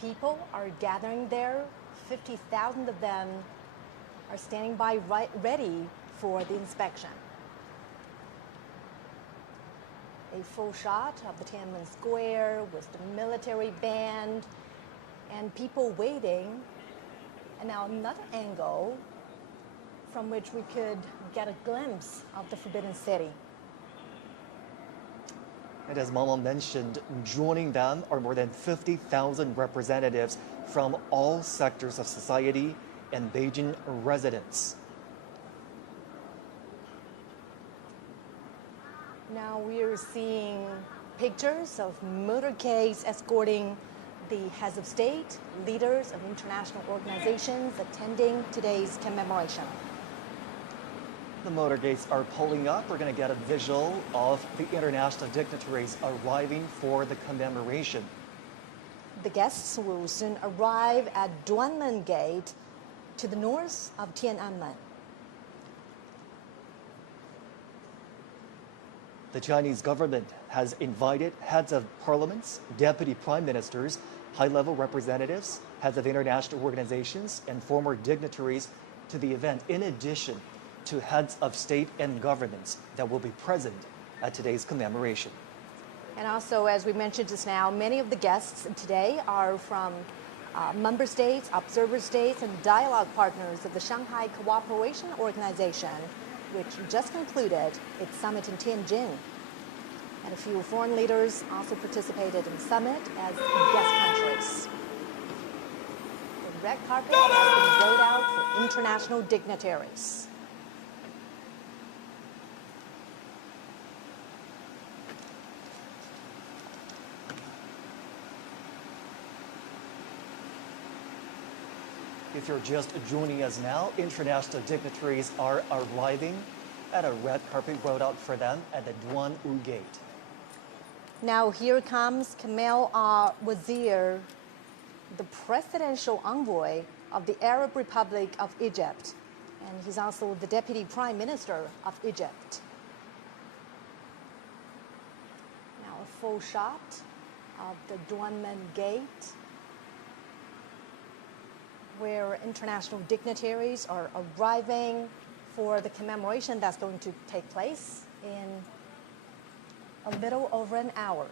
People are gathering there. 50,000 of them are standing by ready for the inspection. A full shot of the Tiananmen Square with the military band and people waiting. And now another angle from which we could get a glimpse of the Forbidden City. And as Mama mentioned, joining them are more than 50,000 representatives from all sectors of society and Beijing residents. Now we are seeing pictures of motorcades escorting the heads of state, leaders of international organizations attending today's commemoration. The motorcades are pulling up. We're going to get a visual of the international dignitaries arriving for the commemoration. The guests will soon arrive at Unmanned Gate to the north of Tiananmen. The Chinese government has invited heads of parliaments, deputy prime ministers, high-level representatives, heads of international organizations, and former dignitaries to the event, in addition to heads of state and governments that will be present at today's commemoration. And also, as we mentioned just now, many of the guests today are from member states, observer states, and dialogue partners of the Shanghai Cooperation Organization, which just concluded its summit in Tianjin. And a few foreign leaders also participated in the summit as guest countries. The red carpet has been rolled out for international dignitaries. If you're just joining us now, international dignitaries are arriving at a red carpet rolled out for them at the Duanwu Gate. Now here comes Kamel al-Wazir, the presidential envoy of the Arab Republic of Egypt, and he's also the deputy prime minister of Egypt. Now a full shot of the Unmanned Gate, where international dignitaries are arriving for the commemoration that's going to take place in a little over an hour.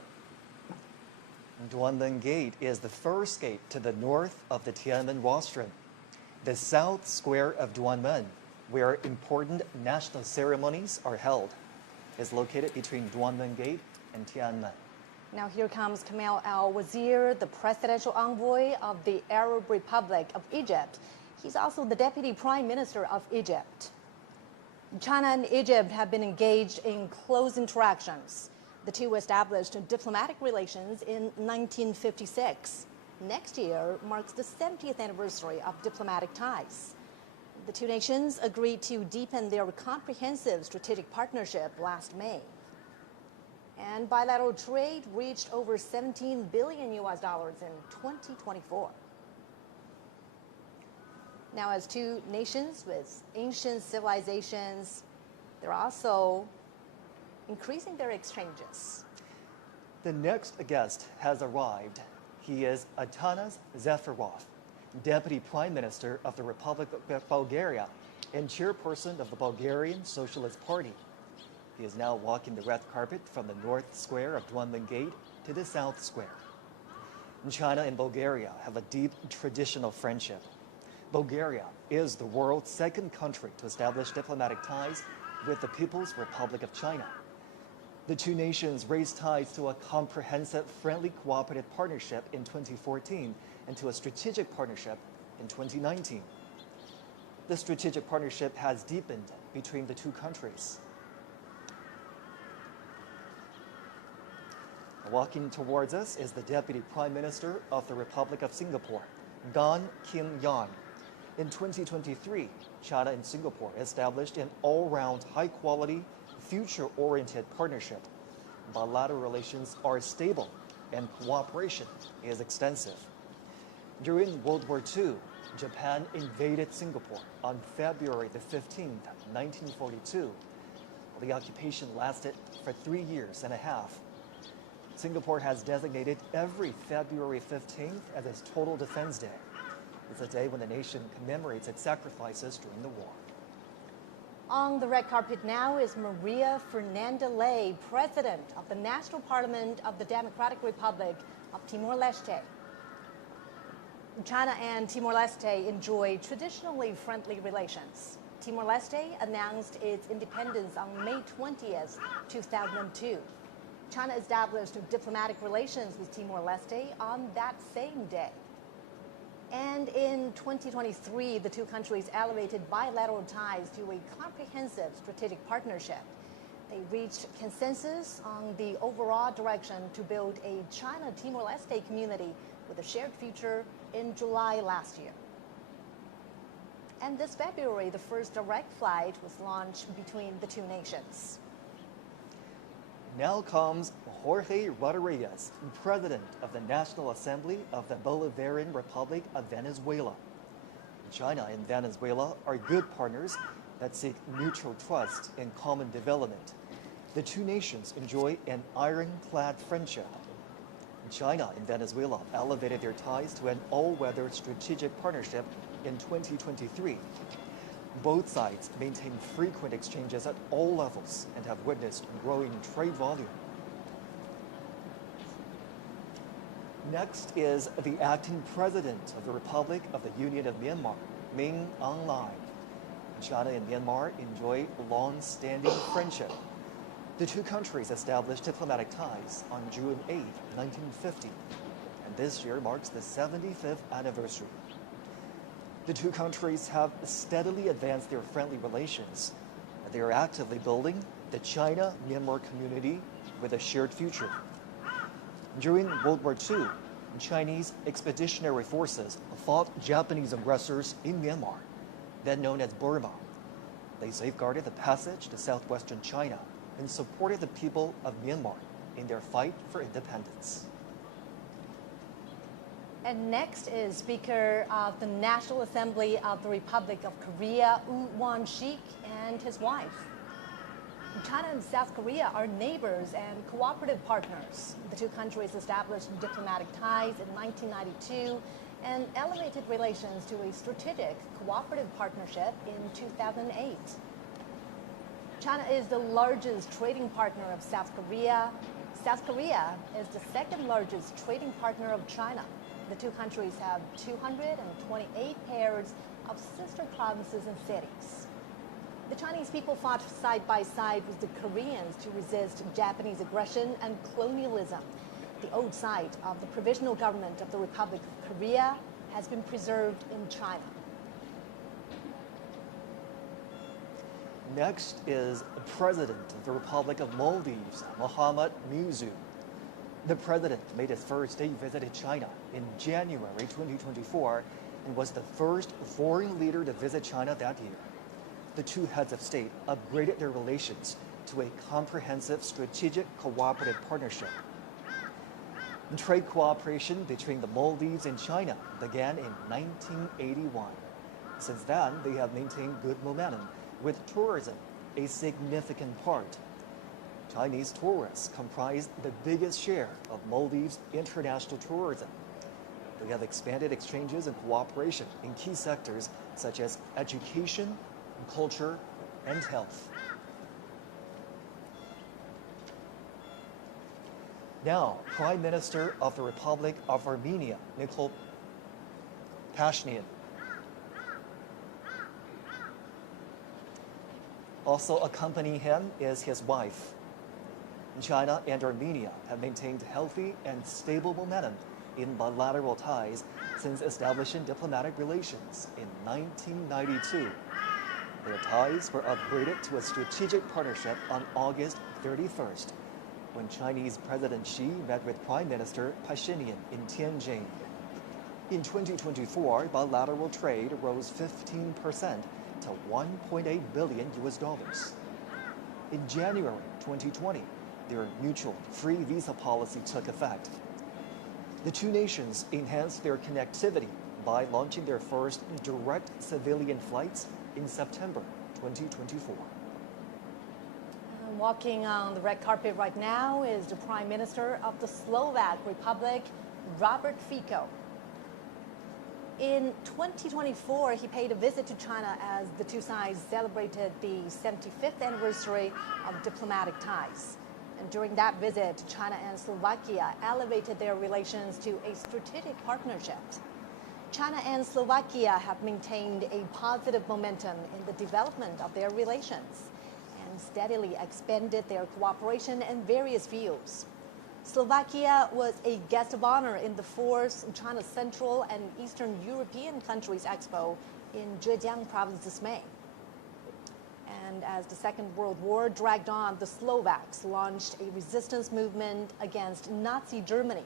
Unmanned Gate is the first gate to the north of the Tiananmen rostrum. The south square of Unmanned, where important national ceremonies are held, is located between Unmanned Gate and Tiananmen. Now here comes Kamel al-Wazir, the presidential envoy of the Arab Republic of Egypt. He's also the deputy prime minister of Egypt. China and Egypt have been engaged in close interactions. The two established diplomatic relations in 1956. Next year marks the 70th anniversary of diplomatic ties. The two nations agreed to deepen their comprehensive strategic partnership last May. And bilateral trade reached over 17 billion US dollars in 2024. Now, as two nations with ancient civilizations, they're also increasing their exchanges. The next guest has arrived. He is Atanas Zafarov, Deputy Prime Minister of the Republic of Bulgaria and chairperson of the Bulgarian Socialist Party. He is now walking the red carpet from the north square of Unmanned Gate to the south square. China and Bulgaria have a deep traditional friendship. Bulgaria is the world's second country to establish diplomatic ties with the People's Republic of China. The two nations raised ties to a comprehensive, friendly, cooperative partnership in 2014 and to a strategic partnership in 2019. The strategic partnership has deepened between the two countries. Walking towards us is the Deputy Prime Minister of the Republic of Singapore, Gan Kim Yan. In 2023, China and Singapore established an all-round, high-quality, future-oriented partnership. Bilateral relations are stable and cooperation is extensive. During World War II, Japan invaded Singapore on February the 15th, 1942. The occupation lasted for 3 years and a half. Singapore has designated every February 15th as its Total Defense Day. It's a day when the nation commemorates its sacrifices during the war. On the red carpet now is Maria Fernanda Ley, President of the National Parliament of the Democratic Republic of Timor-Leste. China and Timor-Leste enjoy traditionally friendly relations. Timor-Leste announced its independence on May 20th, 2002. China established diplomatic relations with Timor-Leste on that same day. And in 2023, the two countries elevated bilateral ties to a comprehensive strategic partnership. They reached consensus on the overall direction to build a China-Timor-Leste community with a shared future in July last year. And this February, the first direct flight was launched between the two nations. Now comes Jorge Rodriguez, President of the National Assembly of the Bolivarian Republic of Venezuela. China and Venezuela are good partners that seek mutual trust and common development. The two nations enjoy an ironclad friendship. China and Venezuela elevated their ties to an all-weather strategic partnership in 2023. Both sides maintain frequent exchanges at all levels and have witnessed growing trade volume. Next is the acting president of the Republic of the Union of Myanmar, Min Aung Hlaing. China and Myanmar enjoy long-standing friendship. The two countries established diplomatic ties on June 8, 1950, and this year marks the 75th anniversary. The two countries have steadily advanced their friendly relations, and they are actively building the China-Myanmar community with a shared future. During World War II, Chinese expeditionary forces fought Japanese aggressors in Myanmar, then known as Burma. They safeguarded the passage to southwestern China and supported the people of Myanmar in their fight for independence. And next is Speaker of the National Assembly of the Republic of Korea, Woo Won-sik, and his wife. China and South Korea are neighbors and cooperative partners. The two countries established diplomatic ties in 1992 and elevated relations to a strategic cooperative partnership in 2008. China is the largest trading partner of South Korea. South Korea is the second largest trading partner of China. The two countries have 228 pairs of sister provinces and cities. The Chinese people fought side by side with the Koreans to resist Japanese aggression and colonialism. The old site of the Provisional Government of the Republic of Korea has been preserved in China. Next is the President of the Republic of Maldives, Mohamed Muizzu. The president made his first state visit to China in January 2024 and was the first foreign leader to visit China that year. The two heads of state upgraded their relations to a comprehensive strategic cooperative partnership. Trade cooperation between the Maldives and China began in 1981. Since then, they have maintained good momentum, with tourism a significant part. Chinese tourists comprise the biggest share of Maldives' international tourism. They have expanded exchanges and cooperation in key sectors such as education, culture, and health. Now, Prime Minister of the Republic of Armenia, Nikol Pashinyan. Also accompanying him is his wife. China and Armenia have maintained healthy and stable momentum in bilateral ties since establishing diplomatic relations in 1992. Their ties were upgraded to a strategic partnership on August 31st, when Chinese President Xi met with Prime Minister Pashinyan in Tianjin. In 2024, bilateral trade rose 15% to $1.8 billion. In January 2020, their mutual free visa policy took effect. The two nations enhanced their connectivity by launching their first direct civilian flights in September 2024. Walking on the red carpet right now is the Prime Minister of the Slovak Republic, Robert Fico. In 2024, he paid a visit to China as the two sides celebrated the 75th anniversary of diplomatic ties. And during that visit, China and Slovakia elevated their relations to a strategic partnership. China and Slovakia have maintained a positive momentum in the development of their relations and steadily expanded their cooperation in various fields. Slovakia was a guest of honor in the fourth China Central and Eastern European Countries Expo in Zhejiang province this May. And as the Second World War dragged on, the Slovaks launched a resistance movement against Nazi Germany.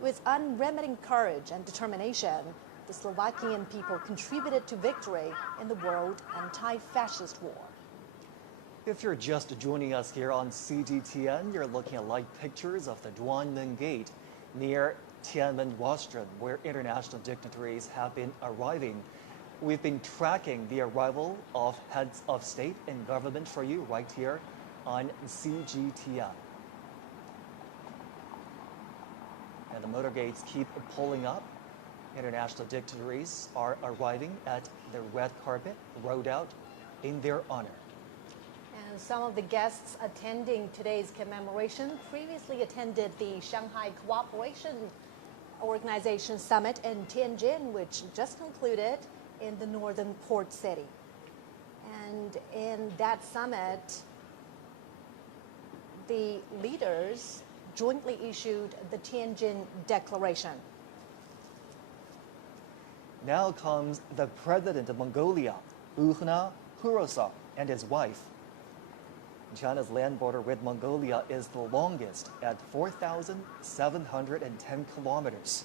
With unremitting courage and determination, the Slovakian people contributed to victory in the World Anti-Fascist War. If you're just joining us here on CGTN, you're looking at live pictures of the Unmanned Gate near Tiananmen rostrum, where international dignitaries have been arriving. We've been tracking the arrival of heads of state and government for you right here on CGTN. And the motorgates keep pulling up. International dignitaries are arriving at the red carpet rolled out in their honor. And some of the guests attending today's commemoration previously attended the Shanghai Cooperation Organization Summit in Tianjin, which just concluded in the northern port city. And in that summit, the leaders jointly issued the Tianjin Declaration. Now comes the president of Mongolia, Ukhna Hurosa, and his wife. China's land border with Mongolia is the longest at 4,710 kilometers.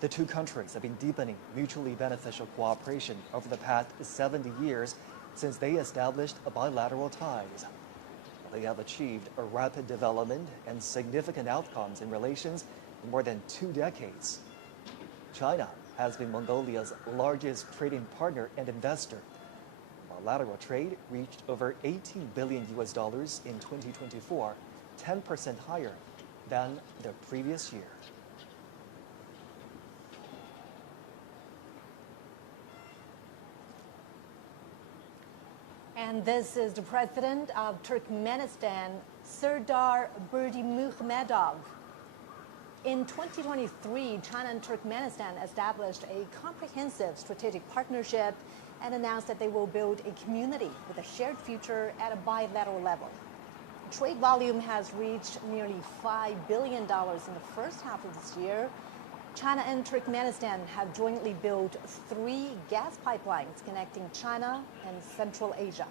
The two countries have been deepening mutually beneficial cooperation over the past 70 years since they established bilateral ties. They have achieved a rapid development and significant outcomes in relations in more than 2 decades. China has been Mongolia's largest trading partner and investor. Bilateral trade reached over $18 billion in 2024, 10% higher than the previous year. And this is the president of Turkmenistan, Serdar Berdimuhamedov. In 2023, China and Turkmenistan established a comprehensive strategic partnership and announced that they will build a community with a shared future at a bilateral level. Trade volume has reached nearly $5 billion in the first half of this year. China and Turkmenistan have jointly built 3 gas pipelines connecting China and Central Asia.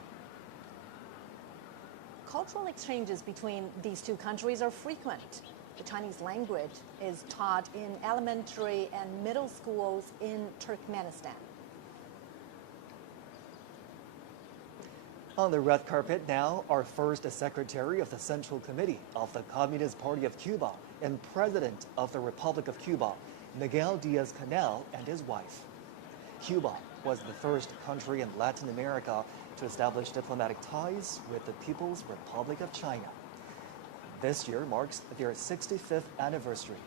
Cultural exchanges between these two countries are frequent. The Chinese language is taught in elementary and middle schools in Turkmenistan. On the red carpet now, our first Secretary of the Central Committee of the Communist Party of Cuba and President of the Republic of Cuba, Miguel Diaz-Canel, and his wife. Cuba was the first country in Latin America to establish diplomatic ties with the People's Republic of China. This year marks their 65th anniversary.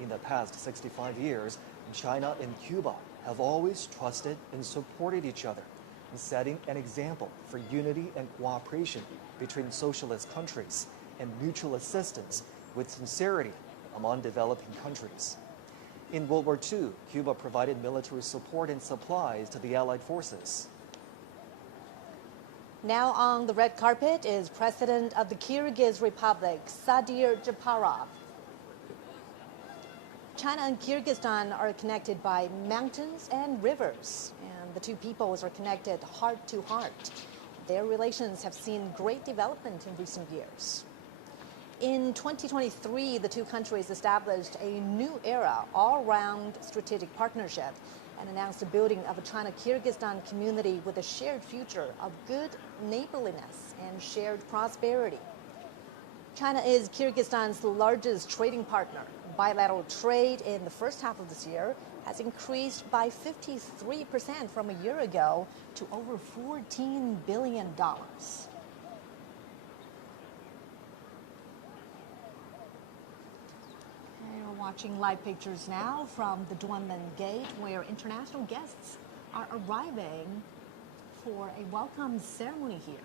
In the past 65 years, China and Cuba have always trusted and supported each other, setting an example for unity and cooperation between socialist countries and mutual assistance with sincerity among developing countries. In World War II, Cuba provided military support and supplies to the Allied forces. Now on the red carpet is President of the Kyrgyz Republic, Sadir Japarov. China and Kyrgyzstan are connected by mountains and rivers, and the two peoples are connected heart to heart. Their relations have seen great development in recent years. In 2023, the two countries established a new era all-round strategic partnership and announced the building of a China-Kyrgyzstan community with a shared future of good neighborliness and shared prosperity. China is Kyrgyzstan's largest trading partner. Bilateral trade in the first half of this year has increased by 53% from a year ago to over $14 billion. Watching live pictures now from the Unmanned gate where international guests are arriving for a welcome ceremony here.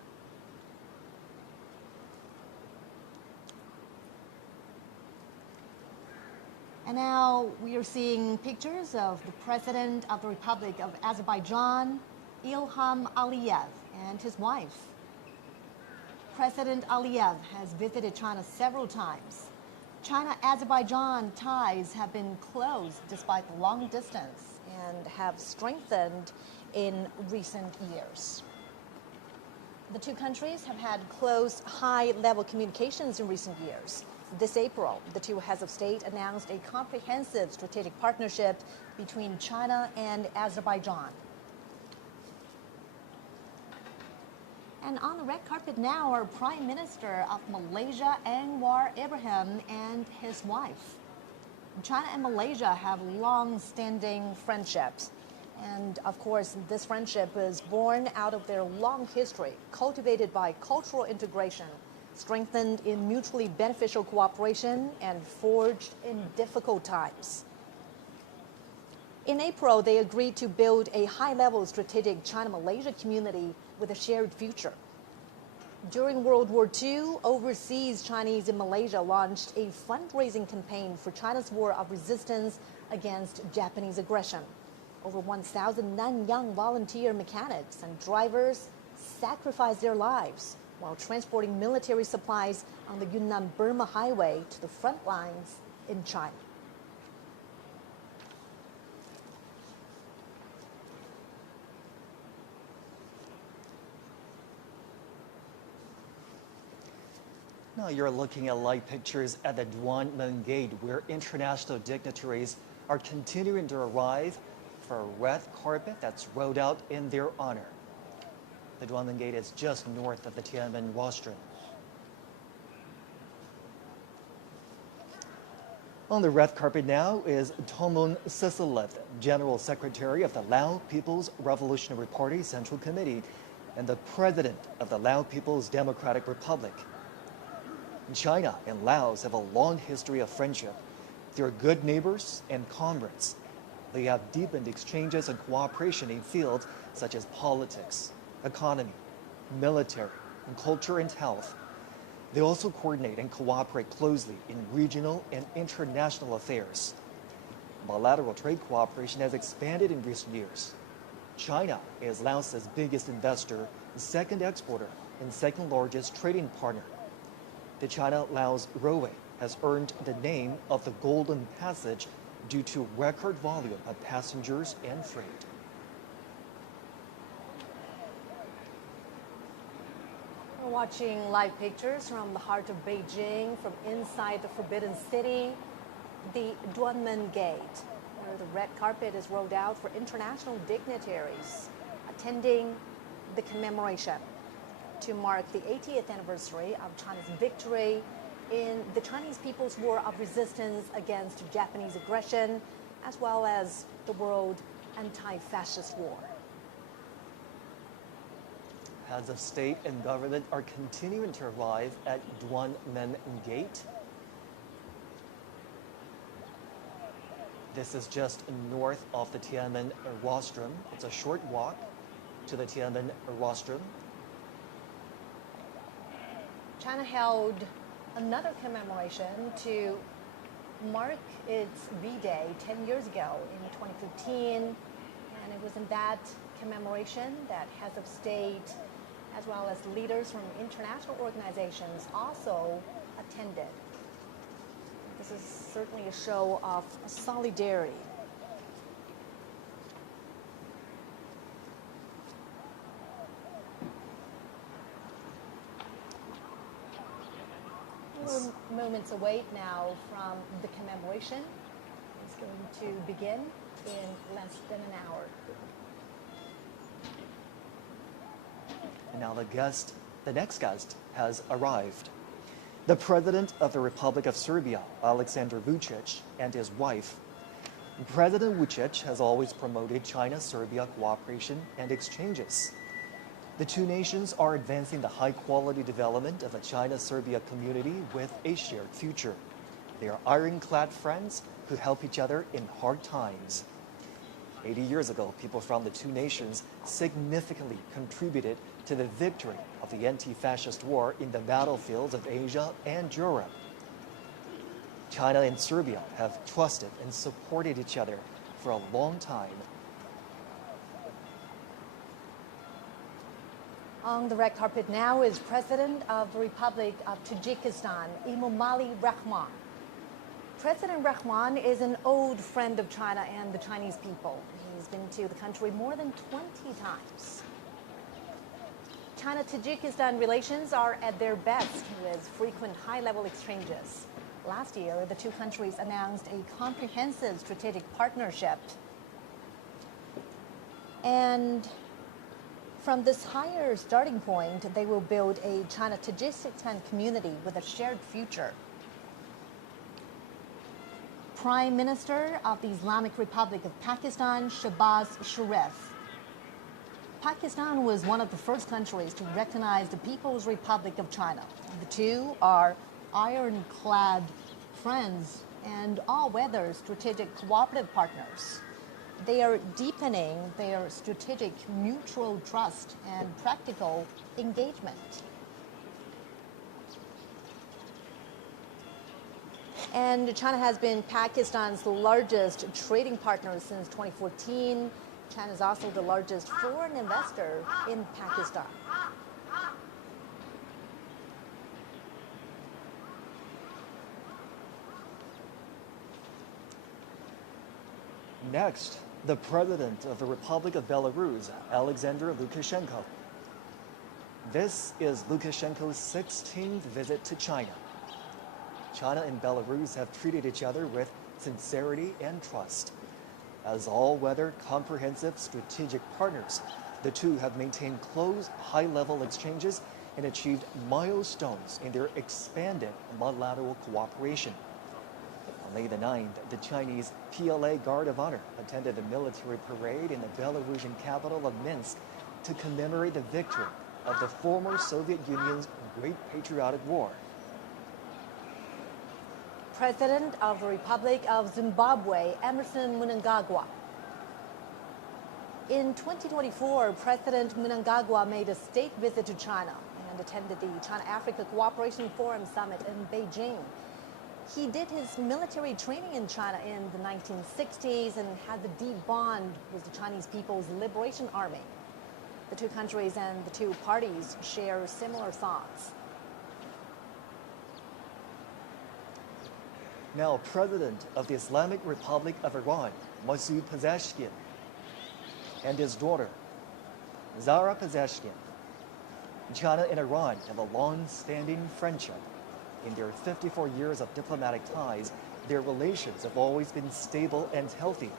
And now we are seeing pictures of the President of the Republic of Azerbaijan, Ilham Aliyev, and his wife. President Aliyev has visited China several times. China-Azerbaijan ties have been close despite the long distance and have strengthened in recent years. The two countries have had close, high-level communications in recent years. This April, the two heads of state announced a comprehensive strategic partnership between China and Azerbaijan. And on the red carpet now are Prime Minister of Malaysia, Anwar Ibrahim, and his wife. China and Malaysia have long-standing friendships. And of course, this friendship is born out of their long history, cultivated by cultural integration, strengthened in mutually beneficial cooperation, and forged in difficult times. In April, they agreed to build a high-level strategic China-Malaysia community with a shared future. During World War II, overseas Chinese in Malaysia launched a fundraising campaign for China's war of resistance against Japanese aggression. Over 1,000 non-young volunteer mechanics and drivers sacrificed their lives while transporting military supplies on the Yunnan-Burma highway to the front lines in China. Now you're looking at live pictures at the Unmanned gate where international dignitaries are continuing to arrive for a red carpet that's rolled out in their honor. The Unmanned gate is just north of the Tiananmen rostrum. On the red carpet now is Tomon Sisilev, General Secretary of the Lao People's Revolutionary Party Central Committee and the President of the Lao People's Democratic Republic. China and Laos have a long history of friendship. They're good neighbors and comrades. They have deepened exchanges and cooperation in fields such as politics, economy, military, and culture and health. They also coordinate and cooperate closely in regional and international affairs. Bilateral trade cooperation has expanded in recent years. China is Laos's biggest investor, second exporter, and second largest trading partner. The China-Laos Railway has earned the name of the Golden Passage due to record volume of passengers and freight. We're watching live pictures from the heart of Beijing, from inside the Forbidden City, the Unmanned gate, where the red carpet is rolled out for international dignitaries attending the commemoration to mark the 80th anniversary of China's victory in the Chinese People's War of Resistance against Japanese aggression, as well as the World Anti-Fascist War. Heads of state and government are continuing to arrive at Unmanned gate. This is just north of the Tiananmen rostrum. It's a short walk to the Tiananmen rostrum. China held another commemoration to mark its V-Day 10 years ago in 2015, and it was in that commemoration that heads of state as well as leaders from international organizations also attended. This is certainly a show of solidarity. We're moments away now from the commemoration. It's going to begin in less than an hour. And now the next guest has arrived. The President of the Republic of Serbia, Aleksandar Vučić, and his wife. President Vučić has always promoted China-Serbia cooperation and exchanges. The two nations are advancing the high-quality development of a China-Serbia community with a shared future. They are ironclad friends who help each other in hard times. 80 years ago, people from the two nations significantly contributed to the victory of the anti-fascist war in the battlefields of Asia and Europe. China and Serbia have trusted and supported each other for a long time. On the red carpet now is President of the Republic of Tajikistan, Emomali Rahmon. President Rahmon is an old friend of China and the Chinese people. He's been to the country more than 20 times. China-Tajikistan relations are at their best with frequent high-level exchanges. Last year, the two countries announced a comprehensive strategic partnership. And from this higher starting point, they will build a China-Tajikistan community with a shared future. Prime Minister of the Islamic Republic of Pakistan, Shahbaz Sharif. Pakistan was one of the first countries to recognize the People's Republic of China. The two are ironclad friends and all-weather strategic cooperative partners. They are deepening their strategic mutual trust and practical engagement. And China has been Pakistan's largest trading partner since 2014. China is also the largest foreign investor in Pakistan. Next, the President of the Republic of Belarus, Alexander Lukashenko. This is Lukashenko's 16th visit to China. China and Belarus have treated each other with sincerity and trust. As all-weather, comprehensive strategic partners, the two have maintained close, high-level exchanges and achieved milestones in their expanded multilateral cooperation. On May the 9th, the Chinese PLA Guard of Honor attended the military parade in the Belarusian capital of Minsk to commemorate the victory of the former Soviet Union's Great Patriotic War. President of the Republic of Zimbabwe, Emmerson Mnangagwa. In 2024, President Mnangagwa made a state visit to China and attended the China-Africa Cooperation Forum Summit in Beijing. He did his military training in China in the 1960s and had a deep bond with the Chinese People's Liberation Army. The two countries and the two parties share similar thoughts. Now, President of the Islamic Republic of Iran, Masoud Pezeshkian, and his daughter, Zahra Pezeshkian. China and Iran have a long-standing friendship. In their 54 years of diplomatic ties, their relations have always been stable and healthy.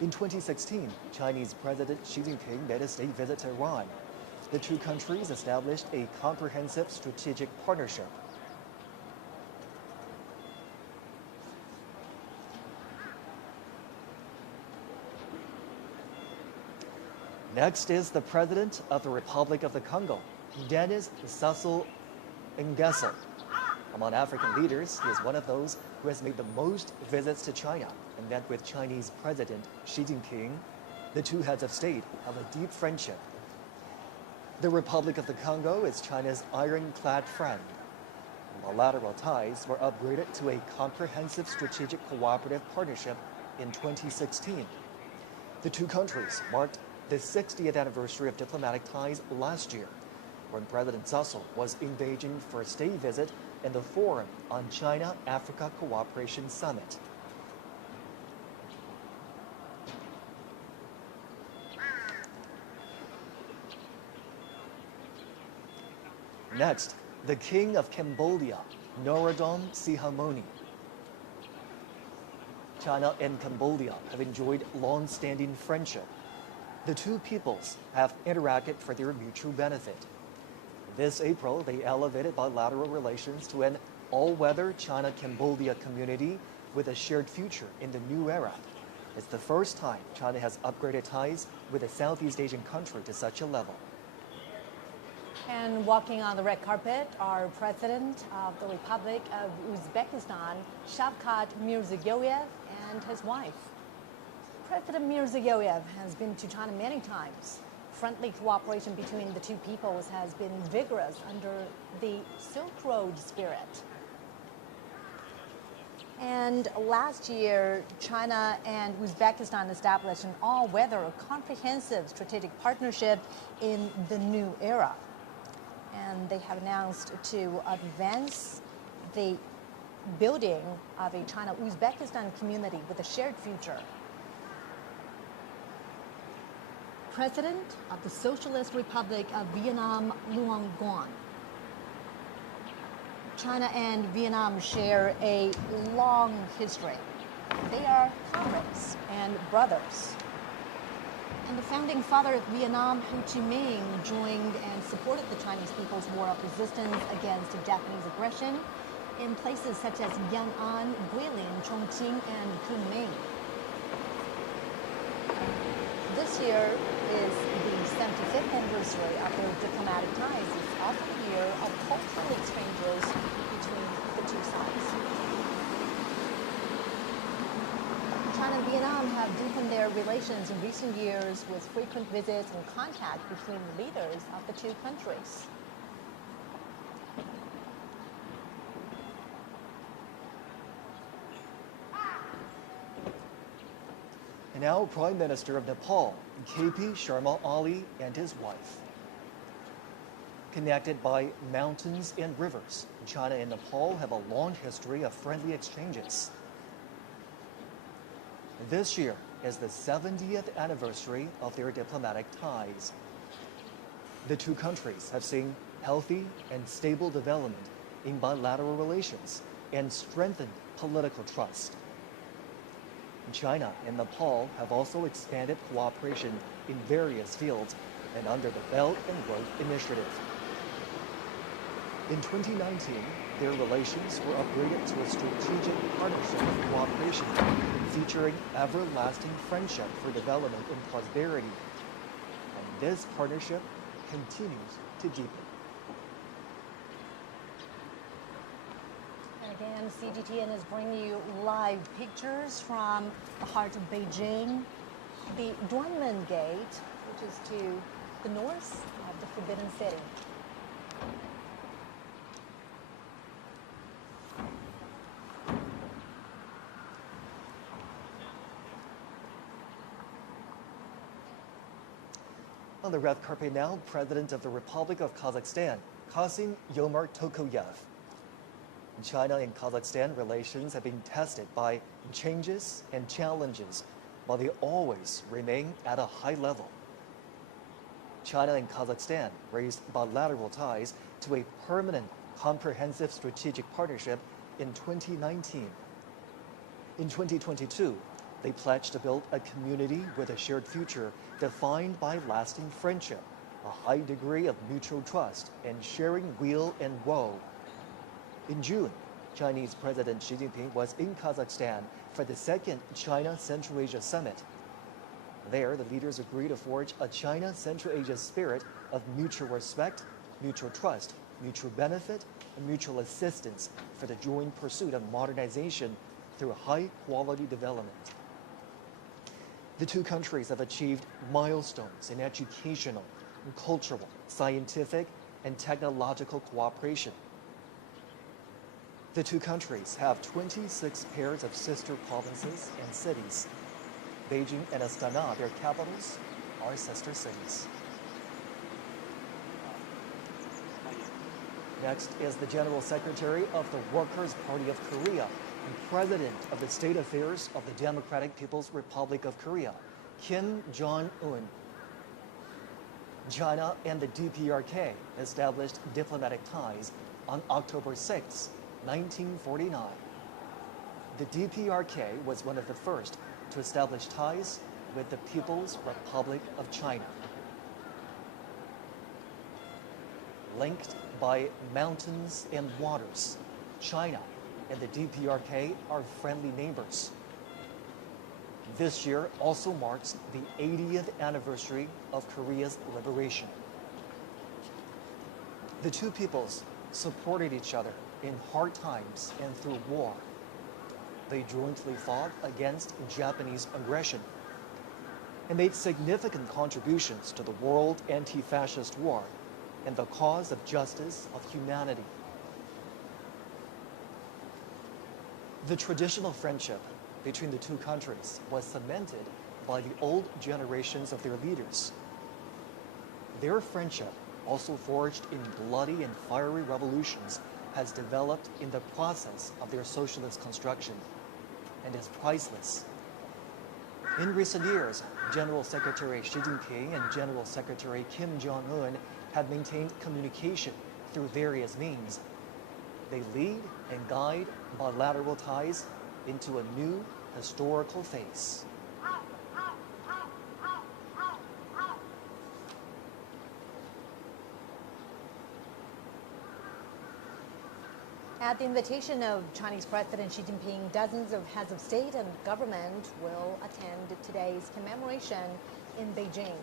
In 2016, Chinese President Xi Jinping made a state visit to Iran. The two countries established a comprehensive strategic partnership. Next is the President of the Republic of the Congo, Denis Sassou Nguesso. Among African leaders, he is one of those who has made the most visits to China and met with Chinese President Xi Jinping. The two heads of state have a deep friendship. The Republic of the Congo is China's ironclad friend. Bilateral ties were upgraded to a comprehensive strategic cooperative partnership in 2016. The two countries marked the 60th anniversary of diplomatic ties last year, when President Sassou was in Beijing for a state visit and the Forum on China-Africa Cooperation Summit. Next, the King of Cambodia, Norodom Sihamoni. China and Cambodia have enjoyed long-standing friendship. The two peoples have interacted for their mutual benefit. This April, they elevated bilateral relations to an all-weather China-Cambodia community with a shared future in the new era. It's the first time China has upgraded ties with a Southeast Asian country to such a level. And walking on the red carpet are President of the Republic of Uzbekistan, Shavkat Mirziyoyev, and his wife. President Mirziyoyev has been to China many times. Friendly cooperation between the two peoples has been vigorous under the Silk Road spirit. And last year, China and Uzbekistan established an all-weather comprehensive strategic partnership in the new era. And they have announced to advance the building of a China-Uzbekistan community with a shared future. President of the Socialist Republic of Vietnam, Luong Quan. China and Vietnam share a long history. They are comrades and brothers. And the founding father of Vietnam, Ho Chi Minh, joined and supported the Chinese people's war of resistance against Japanese aggression in places such as Yan'an, Guilin, Chongqing, and Kunming. This year is the 75th anniversary of their diplomatic ties. It's also a year of cultural exchanges between the two sides. China and Vietnam have deepened their relations in recent years with frequent visits and contact between the leaders of the two countries. And now, Prime Minister of Nepal, KP Sharma Ali, and his wife. Connected by mountains and rivers, China and Nepal have a long history of friendly exchanges. This year is the 70th anniversary of their diplomatic ties. The two countries have seen healthy and stable development in bilateral relations and strengthened political trust. China and Nepal have also expanded cooperation in various fields and under the Belt and Road Initiative. In 2019, their relations were upgraded to a strategic partnership of cooperation featuring everlasting friendship for development and prosperity. And this partnership continues to deepen. Again, CGTN is bringing you live pictures from the heart of Beijing, the Unmanned Gate, which is to the north of the Forbidden City. On the red carpet now, President of the Republic of Kazakhstan, Kassym-Jomart Tokayev. China and Kazakhstan relations have been tested by changes and challenges, but they always remain at a high level. China and Kazakhstan raised bilateral ties to a permanent, comprehensive strategic partnership in 2019. In 2022, they pledged to build a community with a shared future defined by lasting friendship, a high degree of mutual trust, and sharing weal and woe. In June, Chinese President Xi Jinping was in Kazakhstan for the second China-Central Asia Summit. There, the leaders agreed to forge a China-Central Asia spirit of mutual respect, mutual trust, mutual benefit, and mutual assistance for the joint pursuit of modernization through high-quality development. The two countries have achieved milestones in educational, cultural, scientific, and technological cooperation. The two countries have 26 pairs of sister provinces and cities. Beijing and Astana, their capitals, are sister cities. Next is the General Secretary of the Workers' Party of Korea and President of the State Affairs of the Democratic People's Republic of Korea, Kim Jong-un. China and the DPRK established diplomatic ties on October 6, 1949. The DPRK was one of the first to establish ties with the People's Republic of China. Linked by mountains and waters, China and the DPRK are friendly neighbors. This year also marks the 80th anniversary of Korea's liberation. The two peoples supported each other in hard times and through war. They jointly fought against Japanese aggression and made significant contributions to the world anti-fascist war and the cause of justice of humanity. The traditional friendship between the two countries was cemented by the old generations of their leaders. Their friendship, also forged in bloody and fiery revolutions, has developed in the process of their socialist construction and is priceless. In recent years, General Secretary Xi Jinping and General Secretary Kim Jong-un have maintained communication through various means. They lead and guide bilateral ties into a new historical phase. At the invitation of Chinese President Xi Jinping, dozens of heads of state and government will attend today's commemoration in Beijing.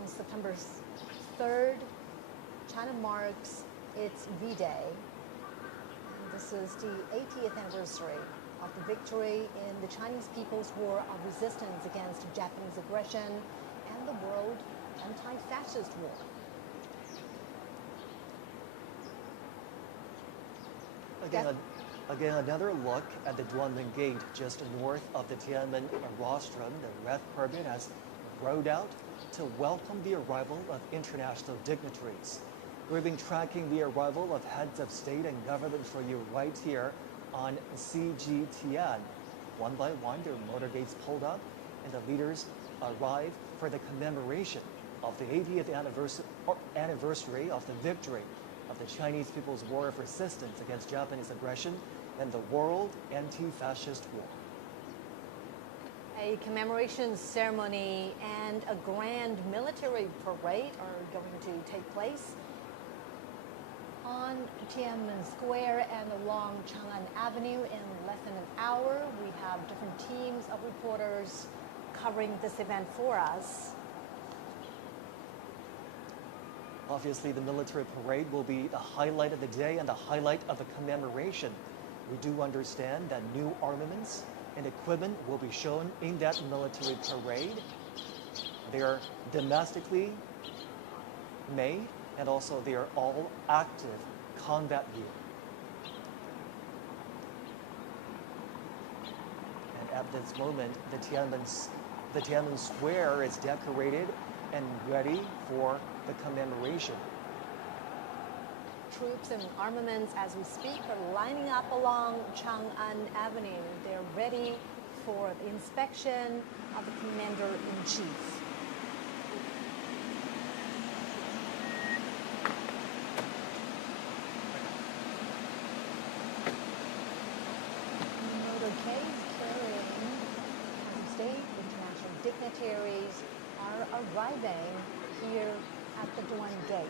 On September 3rd, China marks its V-Day. And this is the 80th anniversary of the victory in the Chinese People's War of Resistance against Japanese aggression and the World Anti-Fascist War. Again, another look at the Duanmen Gate just north of the Tiananmen rostrum. The Red Permit has rode out to welcome the arrival of international dignitaries. We've been tracking the arrival of heads of state and government for you right here on CGTN. One by one, their motorcades pulled up, and the leaders arrive for the commemoration of the 80th anniversary of the victory of the Chinese People's War of Resistance against Japanese aggression and the World Anti-Fascist War. A commemoration ceremony and a grand military parade are going to take place on Tiananmen Square and along Chang'an Avenue in less than an hour. We have different teams of reporters covering this event for us. Obviously, the military parade will be the highlight of the day and the highlight of the commemoration. We do understand that new armaments and equipment will be shown in that military parade. They are domestically made, and also they are all active combat gear. And at this moment, the Tiananmen Square is decorated and ready for the commemoration. Troops and armaments, as we speak, are lining up along Chang'an Avenue. They're ready for the inspection of the Commander-in-Chief. Motorcades carrying state international dignitaries are arriving here at the Duan Gate.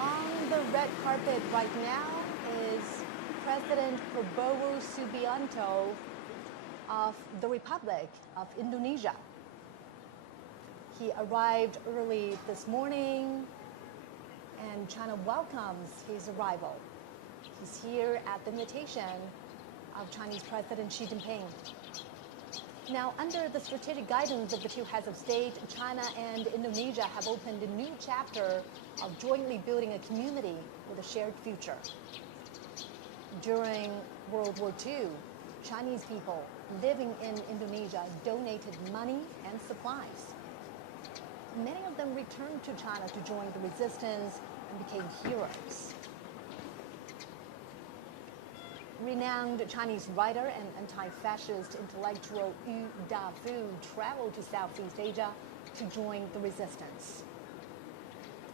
On the red carpet right now is President Prabowo Subianto of the Republic of Indonesia. He arrived early this morning, and China welcomes his arrival. He's here at the invitation of Chinese President Xi Jinping. Now, under the strategic guidance of the two heads of state, China and Indonesia have opened a new chapter of jointly building a community with a shared future. During World War II, Chinese people living in Indonesia donated money and supplies. Many of them returned to China to join the resistance and became heroes. Renowned Chinese writer and anti-fascist intellectual Yu Dafu traveled to Southeast Asia to join the resistance.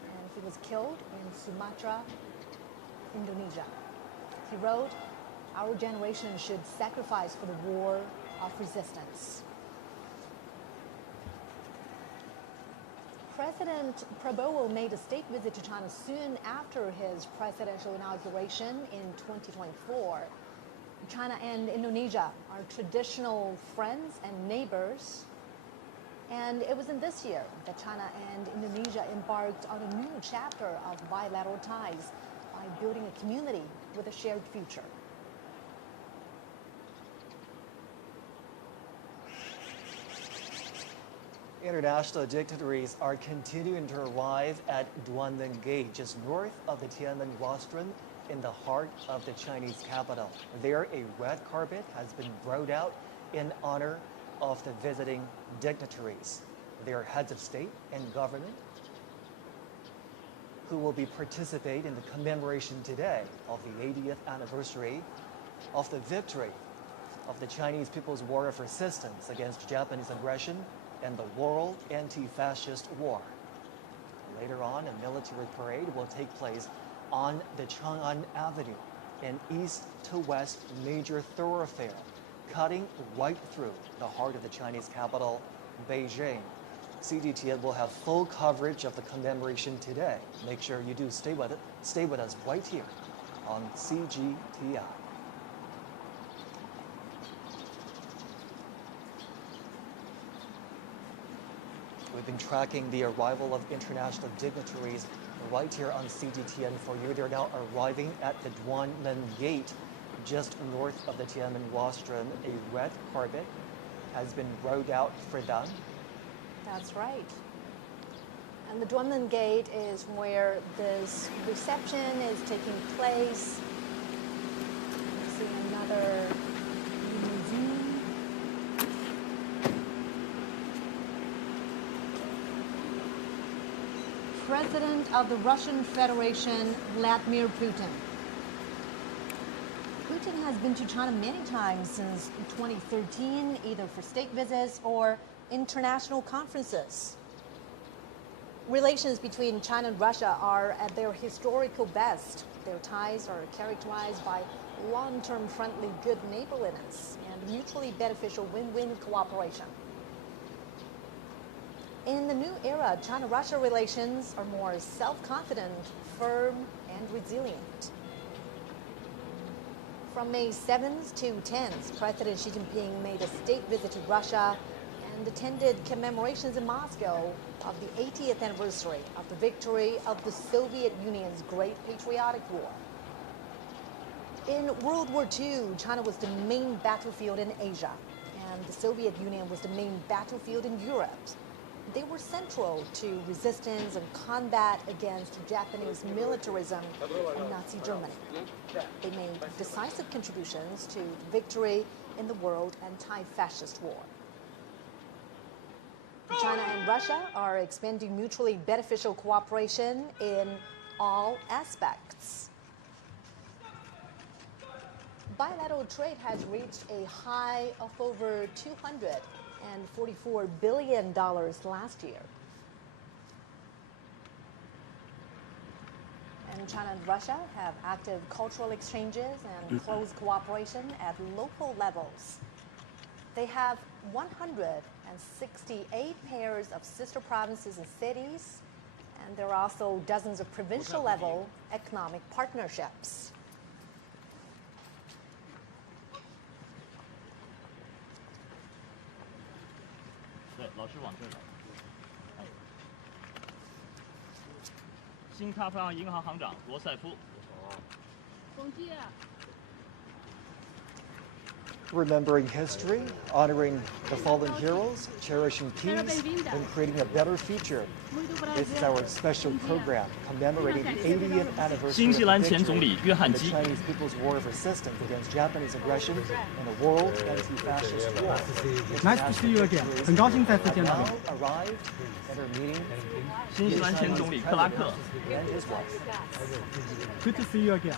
And he was killed in Sumatra, Indonesia. He wrote, "Our generation should sacrifice for the war of resistance." President Prabowo made a state visit to China soon after his presidential inauguration in 2024. China and Indonesia are traditional friends and neighbors. And it was in this year that China and Indonesia embarked on a new chapter of bilateral ties by building a community with a shared future. International dignitaries are continuing to arrive at Unmanned Gate, just north of the Tiananmen rostrum in the heart of the Chinese capital. There, a red carpet has been rolled out in honor of the visiting dignitaries. They are heads of state and government who will be participating in the commemoration today of the 80th anniversary of the victory of the Chinese People's War of Resistance against Japanese aggression and the World Anti-Fascist War. Later on, a military parade will take place on the Chang'an Avenue, an east to west major thoroughfare, cutting right through the heart of the Chinese capital, Beijing. CGTN will have full coverage of the commemoration today. Make sure you do stay with us right here on CGTN. We've been tracking the arrival of international dignitaries right here on CGTN for you. They're now arriving at the Unmanned Gate just north of the Tiananmen rostrum. A red carpet has been rolled out for them. That's right. And the Unmanned Gate is where this reception is taking place. You see another limousine. President of the Russian Federation, Vladimir Putin. Putin has been to China many times since 2013, either for state visits or international conferences. Relations between China and Russia are at their historical best. Their ties are characterized by long-term friendly good neighborliness and mutually beneficial win-win cooperation. In the new era, China-Russia relations are more self-confident, firm, and resilient. From May 7th to 10th, President Xi Jinping made a state visit to Russia and attended commemorations in Moscow of the 80th anniversary of the victory of the Soviet Union's Great Patriotic War. In World War II, China was the main battlefield in Asia, and the Soviet Union was the main battlefield in Europe. They were central to resistance and combat against Japanese militarism in Nazi Germany. They made decisive contributions to victory in the World Anti-Fascist War. China and Russia are expanding mutually beneficial cooperation in all aspects. Bilateral trade has reached a high of over $244 billion last year. And China and Russia have active cultural exchanges and close cooperation at local levels. They have 168 pairs of sister provinces and cities, and there are also dozens of provincial-level economic partnerships. Remembering history, honoring the fallen heroes, cherishing peace, and creating a better future. This is our special program commemorating the 80th anniversary of the Chinese People's War of Resistance against Japanese aggression and the World Anti-Fascist War. Nice to see you again. 很高兴再次见到你。 Arrived and are meeting 新西兰前总理克拉克。 and his wife. Good to see you again.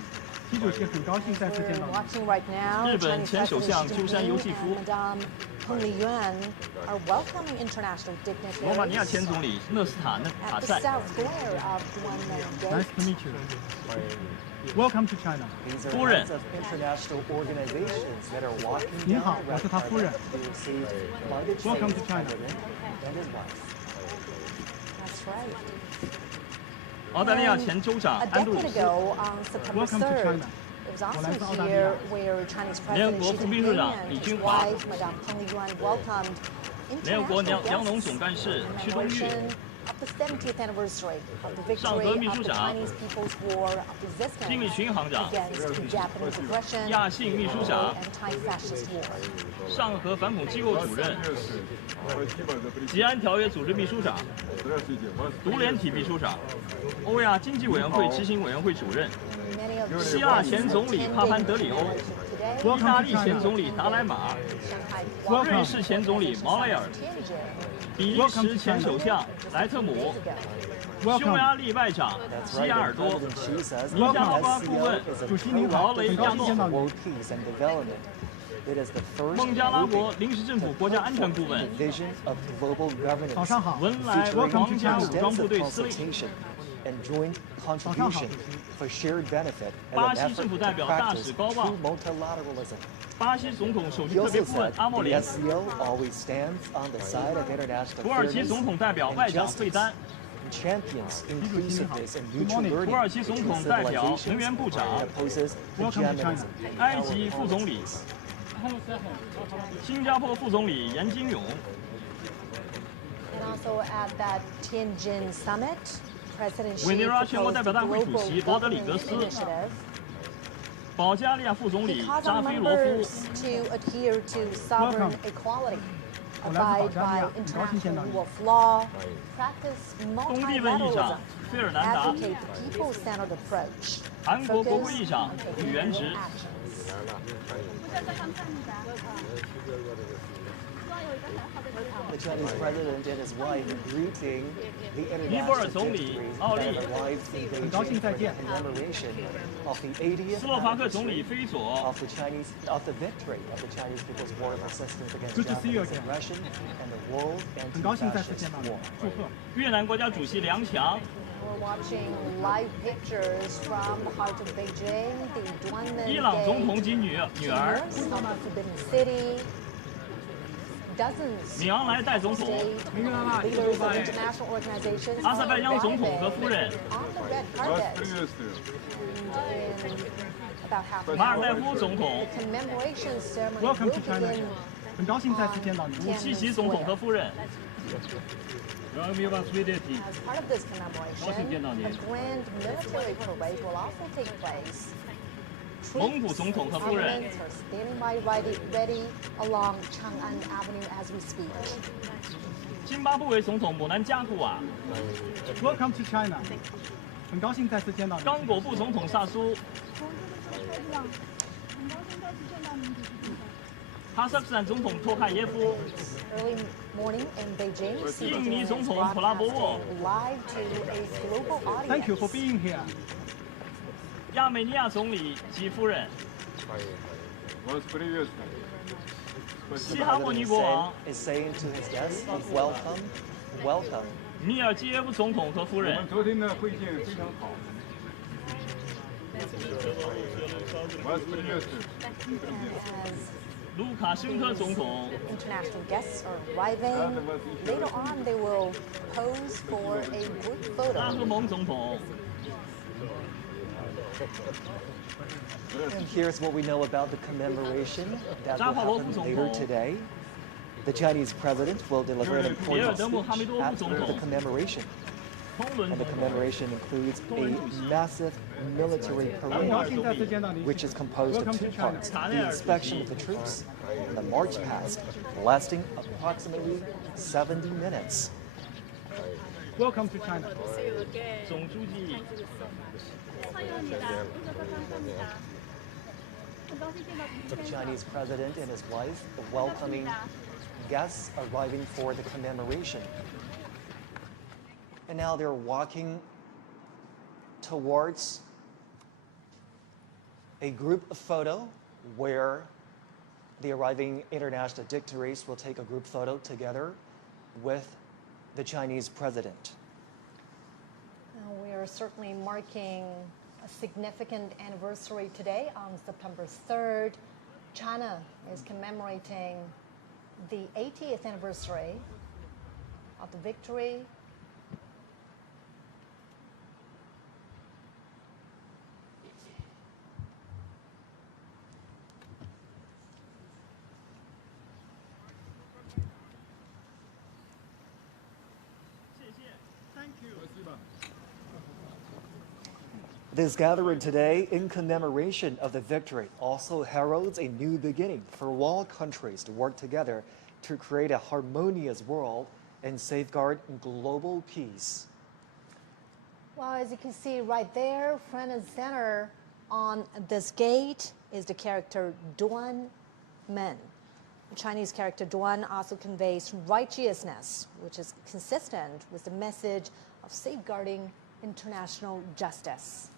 习主席很高兴再次见到你。 Watching right now, 日本前首相鸠山由纪夫。 Madame Peng Liyuan are welcoming international dignitaries 罗马尼亚前总理勒斯塔塔 at the 塞。 south square of Unmanned Gate. Nice to meet you. Welcome to China. These are 夫人。 heads of international organizations that are walking 您好， down the 我是他夫人。 They received by the Welcome to Chinese China. president and his wife. That's right. 澳大利亚前州长 A 安杜 decade 鲁斯。 ago, on September Welcome to 3rd, China. it was also 我来自澳大利亚。 here where Chinese President Xi 联合国副秘书 Jinping 长 and 李 his 军华。 wife, Madame Peng Liyuan, welcomed 联合国 international 粮农 guests 总干事屈冬玉、 commemoration of the 70th anniversary of the 上河 victory 秘 of 书 the 长 Chinese People's War of 经理 resistance 群行长、 against Japanese aggression 亚信秘书长、 anti-fascist war. 上合反恐机构主任、吉安条约组织秘书长、独联体秘书长、欧亚经济委员会执行委员会主任、 Many of the 希腊 guests 前总理帕潘德里欧、 today 意大利前总理达莱马、 Shanghai 瑞士前总理毛雷尔、 Tianjin 比利时前首相莱特姆、 匈牙利外长 That's 西 right. 亚 And 尔多、 President Xi says 尼加拉瓜顾问 SCO is a 主席您好，劳雷很高亚诺、兴见到您。 world peace and development. It is the first 孟加拉国 grouping 临时政府国家安全顾问 the vision of global governance, 早上好，文莱 featuring 皇家武装部 extensive 队司令。 consultation and joint contribution for shared benefit and 巴 an 西 effort 政府 to 代表大 practice 使高旺 true multilateralism. 巴西总统首席 He 特别 also 顾问 said 阿莫 the 林， SCO always stands on the side of international 土耳其 fairness 总统代表外 and 长费 justice, 丹， champions inclusiveness and mutual Good morning. learning 土耳其总 between 统代表 civilizations 能源部长 and opposes Welcome to hegemonism. China. 埃及副总理，新加坡副总理严金勇， And also at that Tianjin summit, President Xi 委内瑞拉全国 proposed 代表大会主 global 席罗德里格 governance 斯， initiative 保加利亚副总理 because 扎 on 菲罗夫， members to adhere to sovereign Welcome. equality, 我来自保 abide 加利亚， by 很高兴见到 international 你 rule。of law, practice 东帝汶议 multilateralism, 长费尔南达， advocate people-centered approach, 韩国国会 focus 议长 on 宇元 taking 直， actions. The Chinese president and his wife greeting the 尼泊尔 international 总理 dignitaries 奥 that 利， have arrived in 很高 Beijing 兴 for 再 the 见。 commemoration of the 80th 斯洛伐克总理菲佐， of the victory of the Chinese People's War of resistance against Good to see you Japanese again. aggression and the world 很高兴再次 anti-fascist 见到你 war.，祝贺。越南国家主席梁强， We're watching live pictures from the heart of Beijing, the Unmanned 伊朗总统及女儿 of the Forbidden City. Dozens 米昂莱代总统， state leaders of international organizations 阿塞拜疆总统和 arriving 夫人 on the red carpet. In about half an 马尔代 hour, 夫总统， the commemoration ceremony Welcome will to China. begin 很高兴再次见到你。武契奇总统和夫人， as part of this commemoration. A grand military parade will also take place. 蒙古总统和夫人， Governments are standing by ready along Chang'an Avenue as we speak. 津巴布韦总统姆南加古瓦， Welcome to China. 很高兴再次见到你。刚果布总统萨苏，哈萨克斯坦总统托卡耶夫， Early morning in Beijing, Xi 印尼 Jinping 总 is 统普拉博沃， broadcasting live to a global Thank you audience. for being here. 亚美尼亚总理及夫人， Вас приветствую. 西哈莫尼国王 is saying to his guests, welcome, welcome. 米尔基耶夫总统和夫我人们，昨天的会见非常好。Вас приветствую. As 卢卡申科总统， international guests are arriving, later on they will pose for a group 拉 photo. 赫蒙总统， And here's what we know about the commemoration that will happen later today. The Chinese president will deliver an important speech after the commemoration. 通伦 And 总 the 统， commemoration includes a massive military 很 parade, 高兴再次见到你。 which is composed of Welcome two to China. parts, the inspection of the troops and the march past, lasting approximately 70 minutes. Welcome to China. 总书记， The Chinese president and his wife welcoming guests arriving for the commemoration. And now they're walking towards a group photo where the arriving international dignitaries will take a group photo together with the Chinese president. We are certainly marking a significant anniversary today on September 3rd. China is commemorating the 80th anniversary of the victory This gathering today in commemoration of the victory also heralds a new beginning for all countries to work together to create a harmonious world and safeguard global peace. Well, as you can see right there, front and center on this gate is the character Unmanned. The Chinese character Duan also conveys righteousness, which is consistent with the message of safeguarding international justice.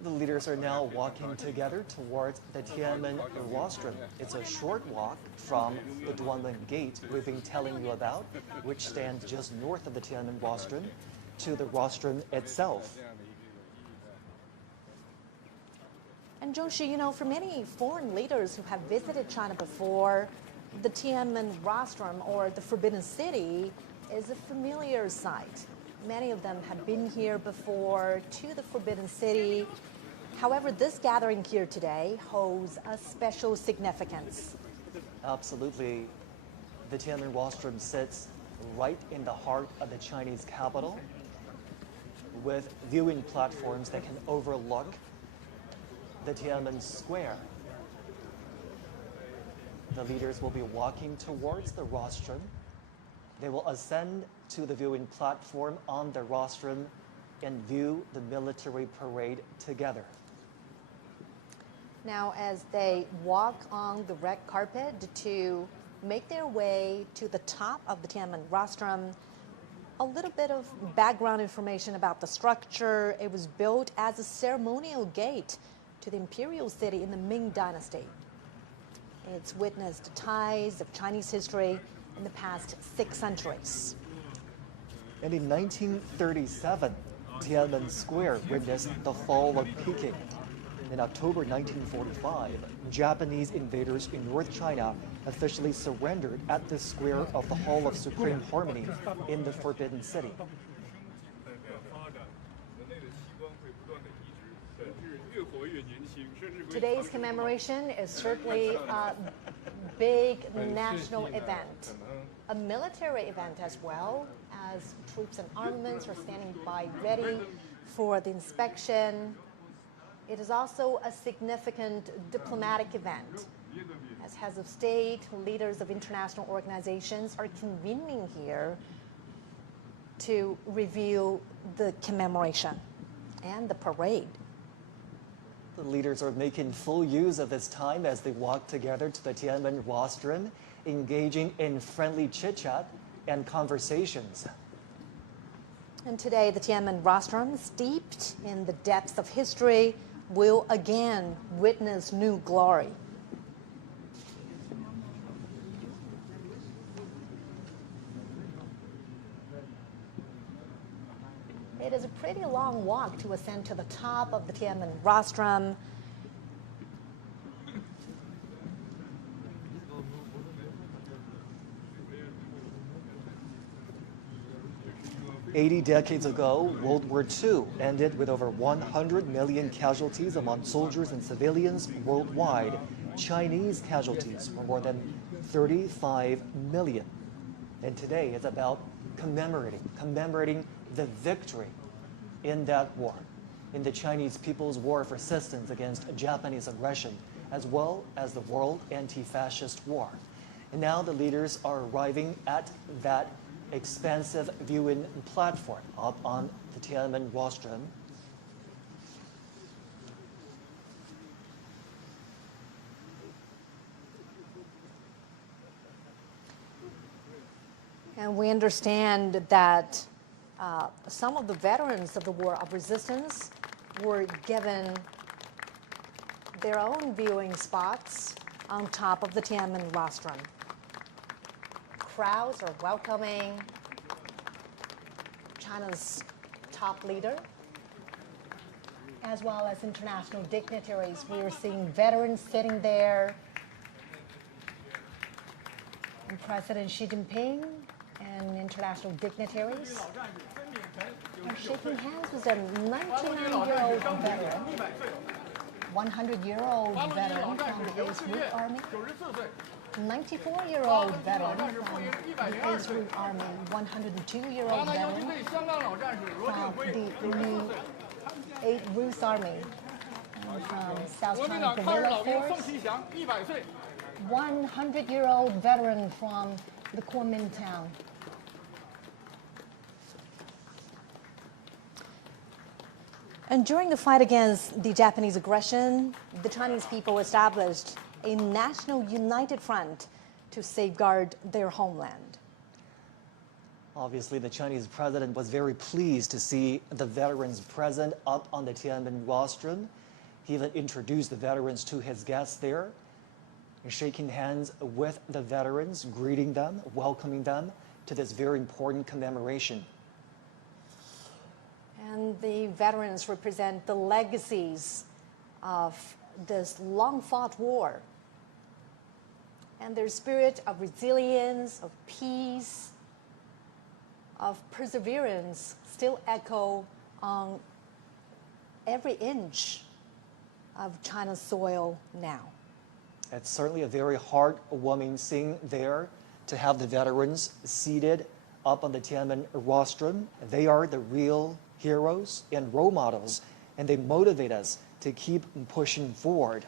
The leaders are now walking together towards the Tiananmen rostrum. It's a short walk from the Duanmen Gate we've been telling you about, which stands just north of the Tiananmen rostrum, to the rostrum itself. And Zhongxi, you know, for many foreign leaders who have visited China before, the Tiananmen rostrum, or the Forbidden City, is a familiar sight. Many of them have been here before to the Forbidden City. However, this gathering here today holds a special significance. Absolutely. The Tiananmen rostrum sits right in the heart of the Chinese capital, with viewing platforms that can overlook the Tiananmen Square. The leaders will be walking towards the rostrum. They will ascend to the viewing platform on the rostrum and view the military parade together. Now, as they walk on the red carpet to make their way to the top of the Tiananmen rostrum, a little bit of background information about the structure. It was built as a ceremonial gate to the imperial city in the Ming Dynasty. It's witnessed ties of Chinese history in the past 6 centuries. And in 1937, Tiananmen Square witnessed the fall of Peking. In October 1945, Japanese invaders in North China officially surrendered at the square of the Hall of Supreme Harmony in the Forbidden City. Today's commemoration is certainly a big national event, a military event as well, as troops and armaments are standing by ready for the inspection. It is also a significant diplomatic event, as heads of state, leaders of international organizations are convening here to review the commemoration and the parade. The leaders are making full use of this time as they walk together to the Tiananmen rostrum, engaging in friendly chit-chat and conversations. And today, the Tiananmen rostrum, steeped in the depths of history, will again witness new glory. It is a pretty long walk to ascend to the top of the Tiananmen rostrum. Decades ago, World War II ended with over 100 million casualties among soldiers and civilians worldwide. Chinese casualties were more than 35 million. And today is about commemorating the victory in that war, in the Chinese People's War of Resistance against Japanese aggression, as well as the World Anti-Fascist War. And now the leaders are arriving at that expansive viewing platform up on the Tiananmen rostrum. And we understand that some of the veterans of the War of Resistance were given their own viewing spots on top of the Tiananmen rostrum. Crowds are welcoming China's top leader, as well as international dignitaries. We are seeing veterans sitting there, and President Xi Jinping and international dignitaries are shaking hands with a 99-year-old veteran, 100-year-old veteran from the Ace Route Army. 94-year-old veteran from the Ace Route Army. 102-year-old veteran from the new Ace Route Army. And from South China Guerrilla Force. 100-year-old veteran from the Kuomintang. And during the fight against the Japanese aggression, the Chinese people established a national united front to safeguard their homeland. Obviously, the Chinese president was very pleased to see the veterans present up on the Tiananmen rostrum. He even introduced the veterans to his guests there, shaking hands with the veterans, greeting them, welcoming them to this very important commemoration. And the veterans represent the legacies of this long-fought war. And their spirit of resilience, of peace, of perseverance still echo on every inch of China's soil now. It's certainly a very heartwarming scene there to have the veterans seated up on the Tiananmen rostrum. They are the real heroes and role models, and they motivate us to keep pushing forward.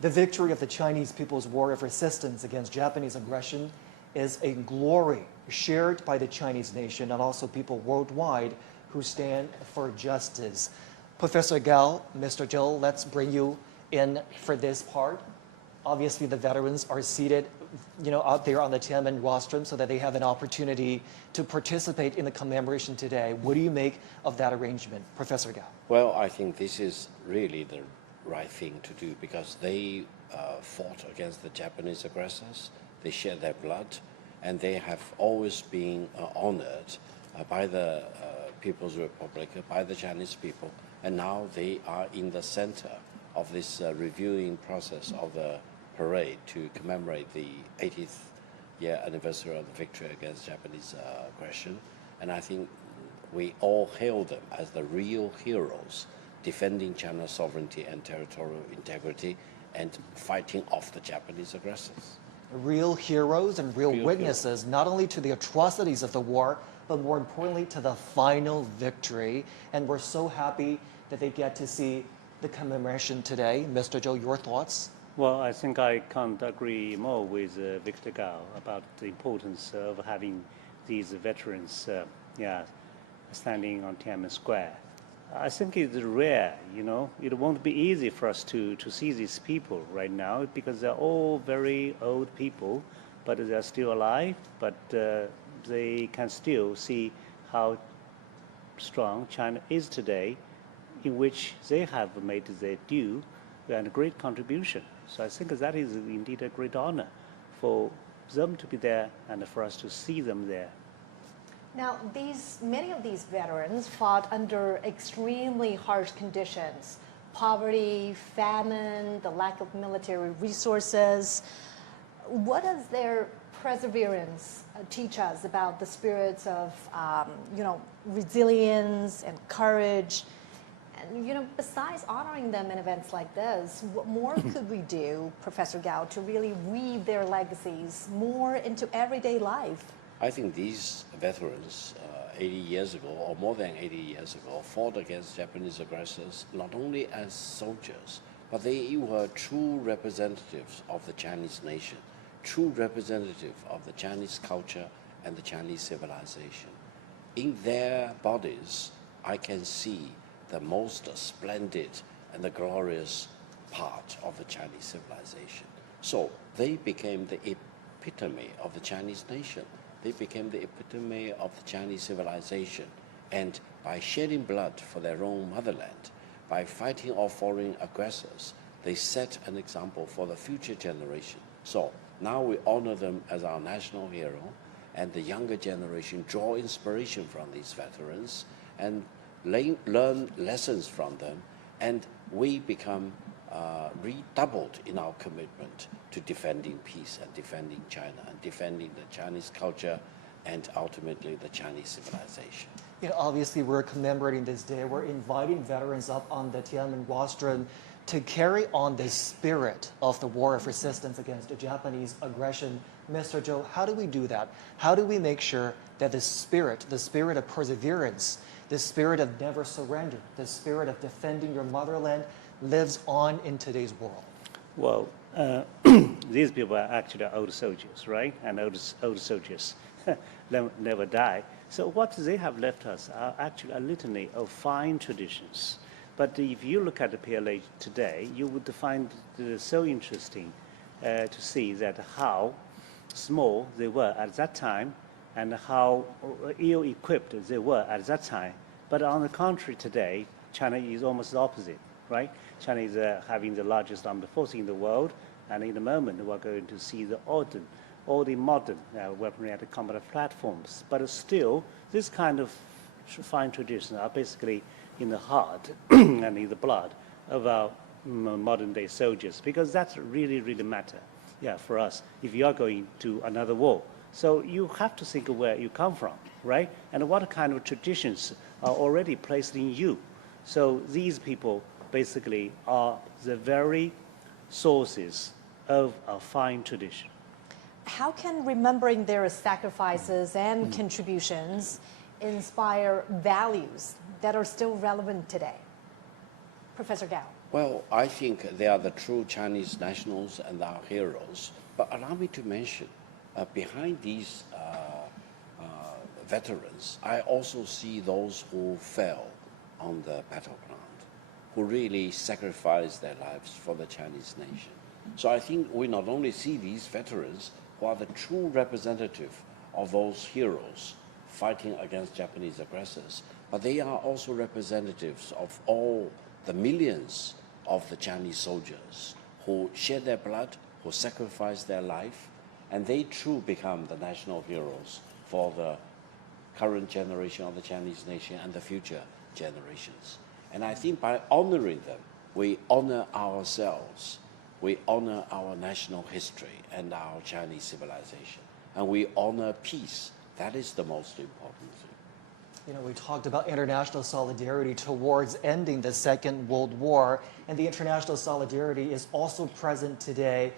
The victory of the Chinese People's War of Resistance against Japanese aggression is a glory shared by the Chinese nation and also people worldwide who stand for justice. Professor Gao, Mr. Zhou, let's bring you in for this part. Obviously, the veterans are seated, out there on the Tiananmen rostrum so that they have an opportunity to participate in the commemoration today. What do you make of that arrangement, Professor Gao? Well, I think this is really the right thing to do because they fought against the Japanese aggressors. They shed their blood, and they have always been honored by the People's Republic, by the Chinese people, and now they are in the center of this reviewing process of the parade to commemorate the 80th year anniversary of the victory against Japanese aggression. And I think we all hail them as the real heroes, defending China's sovereignty and territorial integrity and fighting off the Japanese aggressors. Real heroes and real witnesses, not only to the atrocities of the war, but more importantly to the final victory. And we're so happy that they get to see the commemoration today. Mr. Zhou, your thoughts? Well, I think I can't agree more with Victor Gao about the importance of having these veterans standing on Tiananmen Square. I think it's rare, It won't be easy for us to see these people right now because they're all very old people, but they're still alive, but they can still see how strong China is today, in which they have made their due and a great contribution. So I think that is indeed a great honor for them to be there and for us to see them there. Now, many of these veterans fought under extremely harsh conditions: poverty, famine, the lack of military resources. What does their perseverance teach us about the spirits of, resilience and courage? And, besides honoring them in events like this, what more could we do, Professor Gao, to really weave their legacies more into everyday life? I think these veterans 80 years ago, or more than 80 years ago, fought against Japanese aggressors not only as soldiers, but they were true representatives of the Chinese nation, true representative of the Chinese culture and the Chinese civilization. In their bodies, I can see the most splendid and the glorious part of the Chinese civilization. So they became the epitome of the Chinese nation. They became the epitome of the Chinese civilization. And by shedding blood for their own motherland, by fighting off foreign aggressors, they set an example for the future generation. So now we honor them as our national hero, and the younger generation draw inspiration from these veterans and learn lessons from them, and we become redoubled in our commitment to defending peace and defending China and defending the Chinese culture and ultimately the Chinese civilization. Obviously we're commemorating this day. We're inviting veterans up on the Tiananmen rostrum to carry on the spirit of the war of resistance against the Japanese aggression. Mr. Zhou, how do we do that? How do we make sure that the spirit of perseverance, the spirit of never surrender, the spirit of defending your motherland lives on in today's world? Well, these people are actually old soldiers, right? And old soldiers never die. So what they have left us are actually a litany of fine traditions. But if you look at the PLA today, you would find it so interesting to see that how small they were at that time and how ill-equipped they were at that time. But on the contrary, today, China is almost the opposite, right? China is having the largest armed force in the world, and in a moment we're going to see all the modern weaponry and combat platforms. But still, this kind of fine traditions are basically in the heart and in the blood of our modern-day soldiers, because that's really, really matter, for us if you are going to another war. So you have to think of where you come from, right? And what kind of traditions are already placed in you. So these people basically are the very sources of a fine tradition. How can remembering their sacrifices and contributions inspire values that are still relevant today? Professor Gao. Well, I think they are the true Chinese nationals and our heroes. But allow me to mention, behind these veterans, I also see those who fell on the battleground, who really sacrificed their lives for the Chinese nation. So I think we not only see these veterans who are the true representative of those heroes fighting against Japanese aggressors, but they are also representatives of all the millions of the Chinese soldiers who shed their blood, who sacrificed their life, and they too become the national heroes for the current generation of the Chinese nation and the future generations. And I think by honoring them, we honor ourselves, we honor our national history and our Chinese civilization, and we honor peace. That is the most important thing. You know, we talked about international solidarity towards ending the Second World War, and the international solidarity is also present today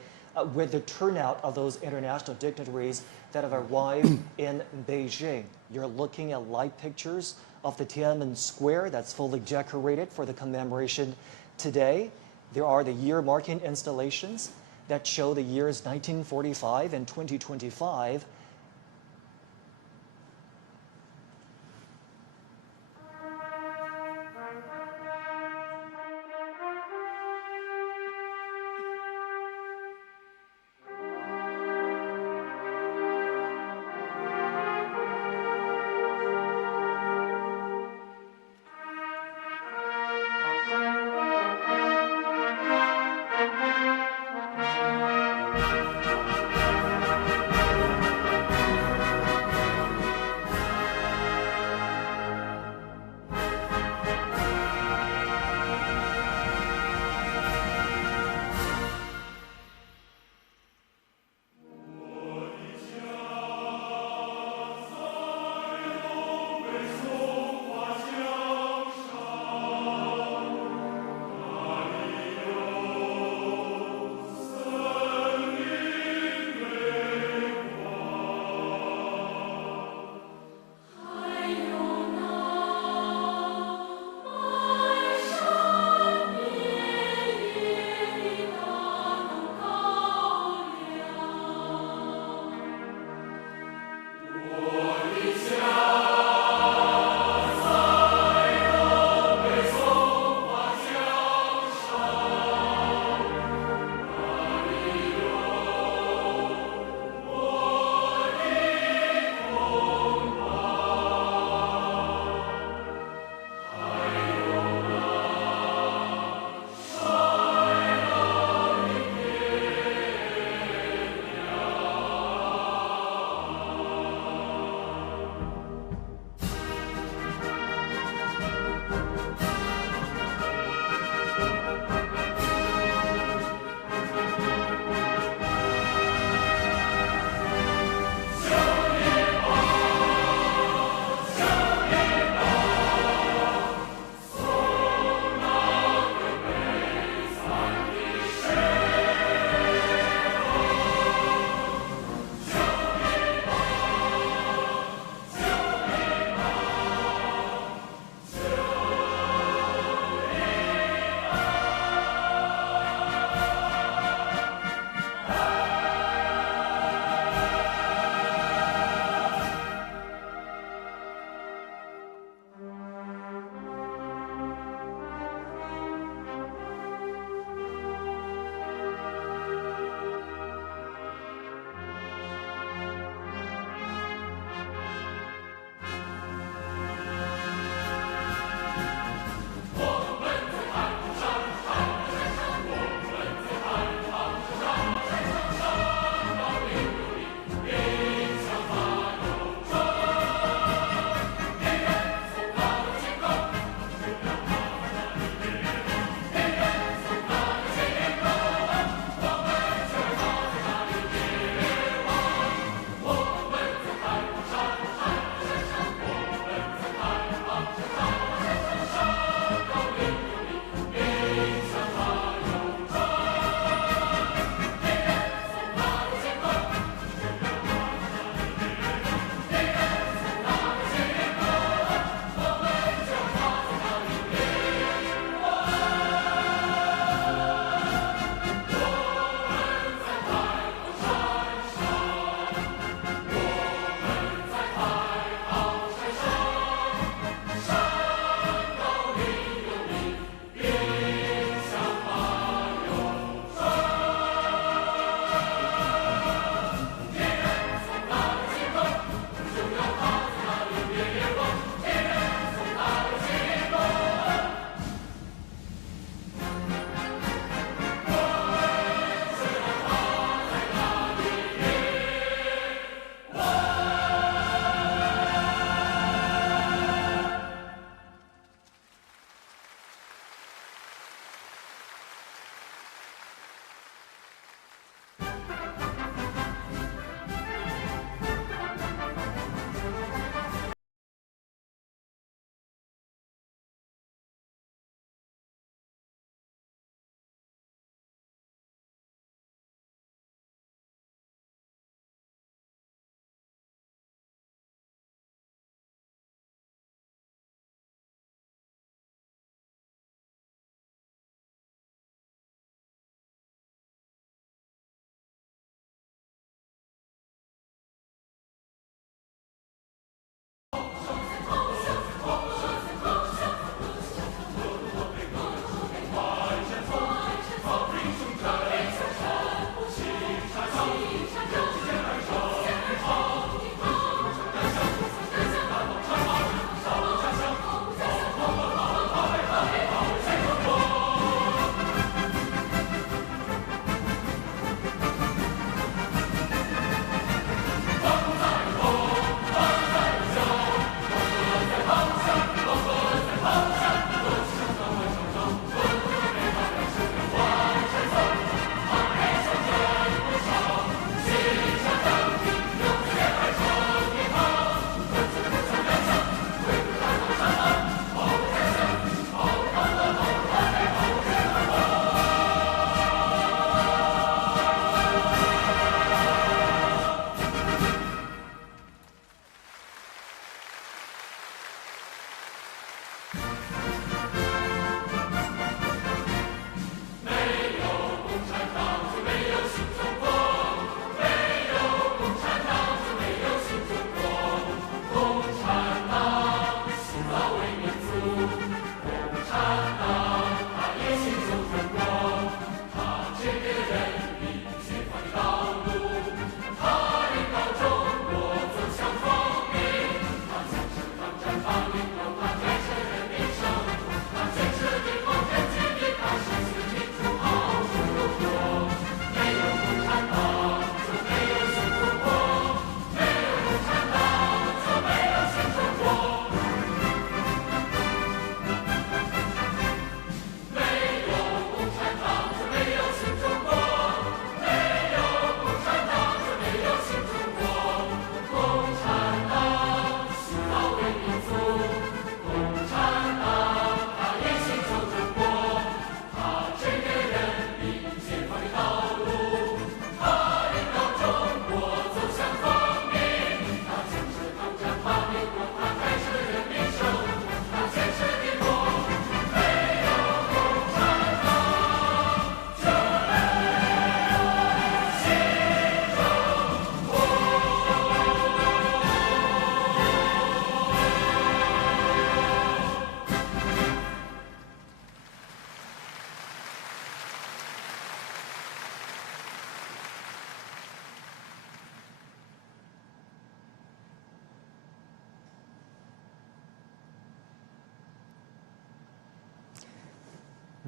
with the turnout of those international dignitaries that have arrived in Beijing. You're looking at live pictures of the Tiananmen Square that's fully decorated for the commemoration today. There are the year-marking installations that show the years 1945 and 2025.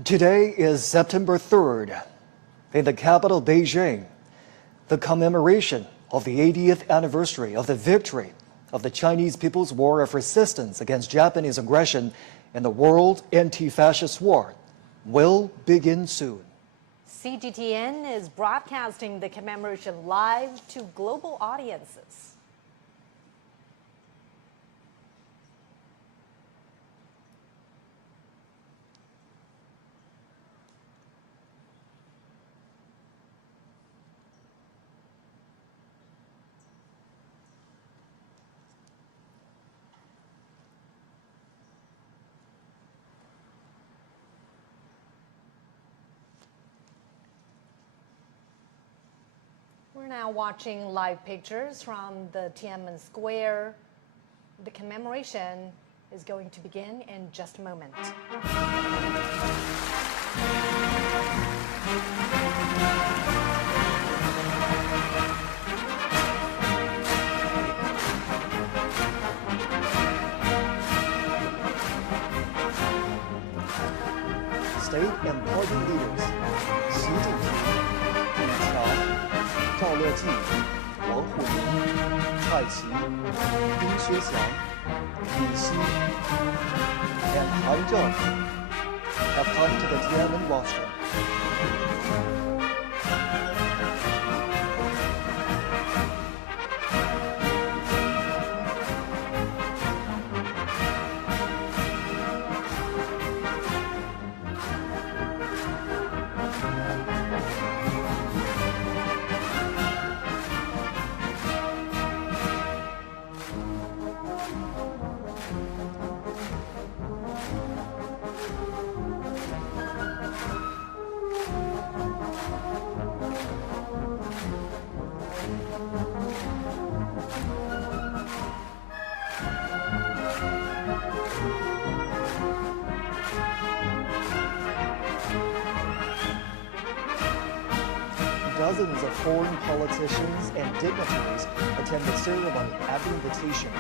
Today is September 3rd. In the capital, Beijing, the commemoration of the 80th anniversary of the victory of the Chinese People's War of Resistance against Japanese aggression in the World Anti-Fascist War will begin soon. CGTN is broadcasting the commemoration live to global audiences. We're now watching live pictures from the Tiananmen Square. The commemoration is going to begin in just a moment. State and party leaders Xi Jinping, Li Qiang, 赵乐际、王沪宁、蔡奇、丁薛祥、李希 and Han Zheng have come to the Tiananmen rostrum. Dozens of foreign politicians and dignitaries attend the ceremony at the invitation.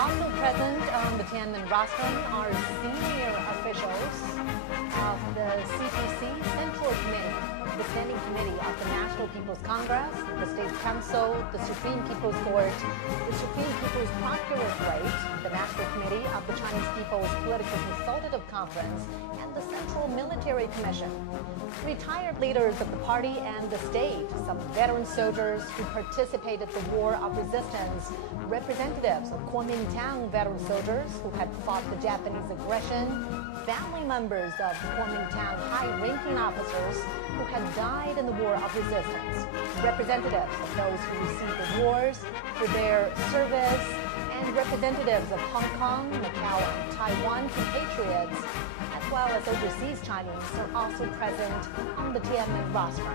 Also present on the Tiananmen rostrum are senior officials of the CPC Central Committee, the Standing Committee of the National People's Congress, the State Council, the Supreme People's Court, the Supreme People's Procuratorate, the National Committee of the Chinese People's Political Consultative Conference, and the Central Military Commission. Retired leaders of the party and the state, some veteran soldiers who participated in the War of Resistance, representatives of Kuomintang veteran soldiers who had fought the Japanese aggression, family members of Kuomintang high-ranking officers who had died in the War of Resistance, representatives of those who received awards for their service, and representatives of Hong Kong, Macau, and Taiwan compatriots, as well as overseas Chinese, are also present on the Tiananmen rostrum.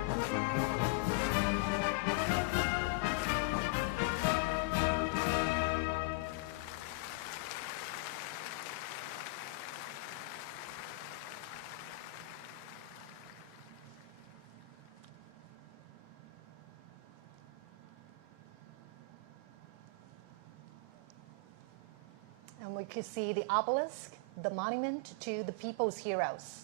And we could see the obelisk, the monument to the people's heroes.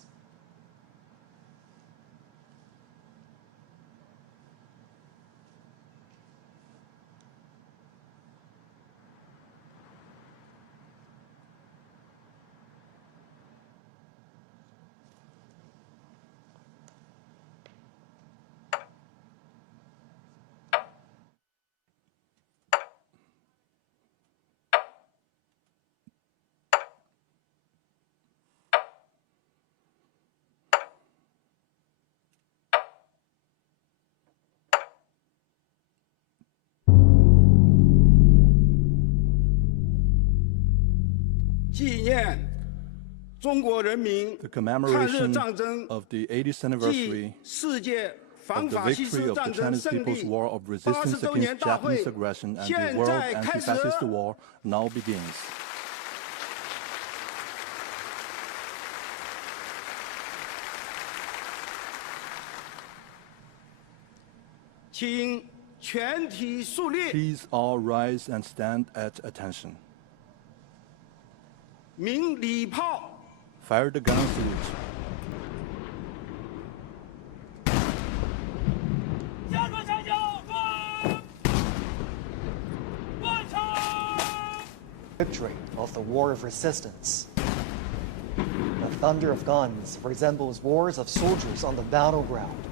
The commemoration of the 80th anniversary of the victory of the Chinese People's War of Resistance against Japanese aggression and the World Anti-Fascist War now begins. Please all rise and stand at attention. Fire the gun salute. Victory of the War of Resistance. The thunder of guns resembles roars of soldiers on the battleground.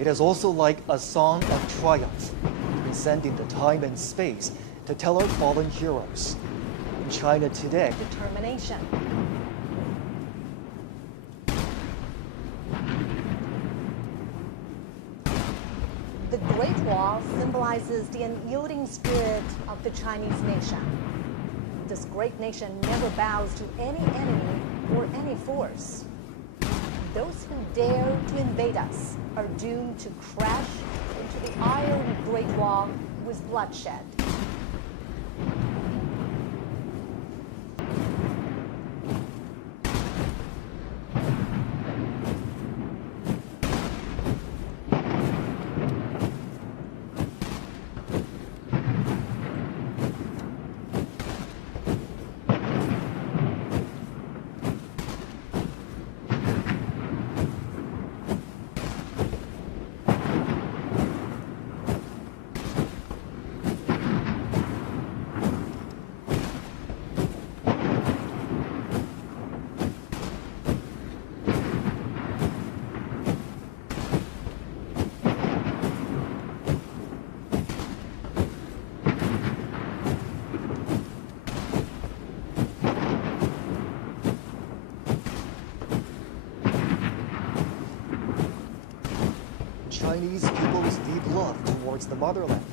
It is also like a song of triumph, transcending the time and space to tell our fallen heroes. In China today, Determination. The Great Wall symbolizes the unyielding spirit of the Chinese nation. This great nation never bows to any enemy or any force. Those who dare to invade us are doomed to crash into the iron Great Wall with bloodshed. Chinese people's deep love towards the motherland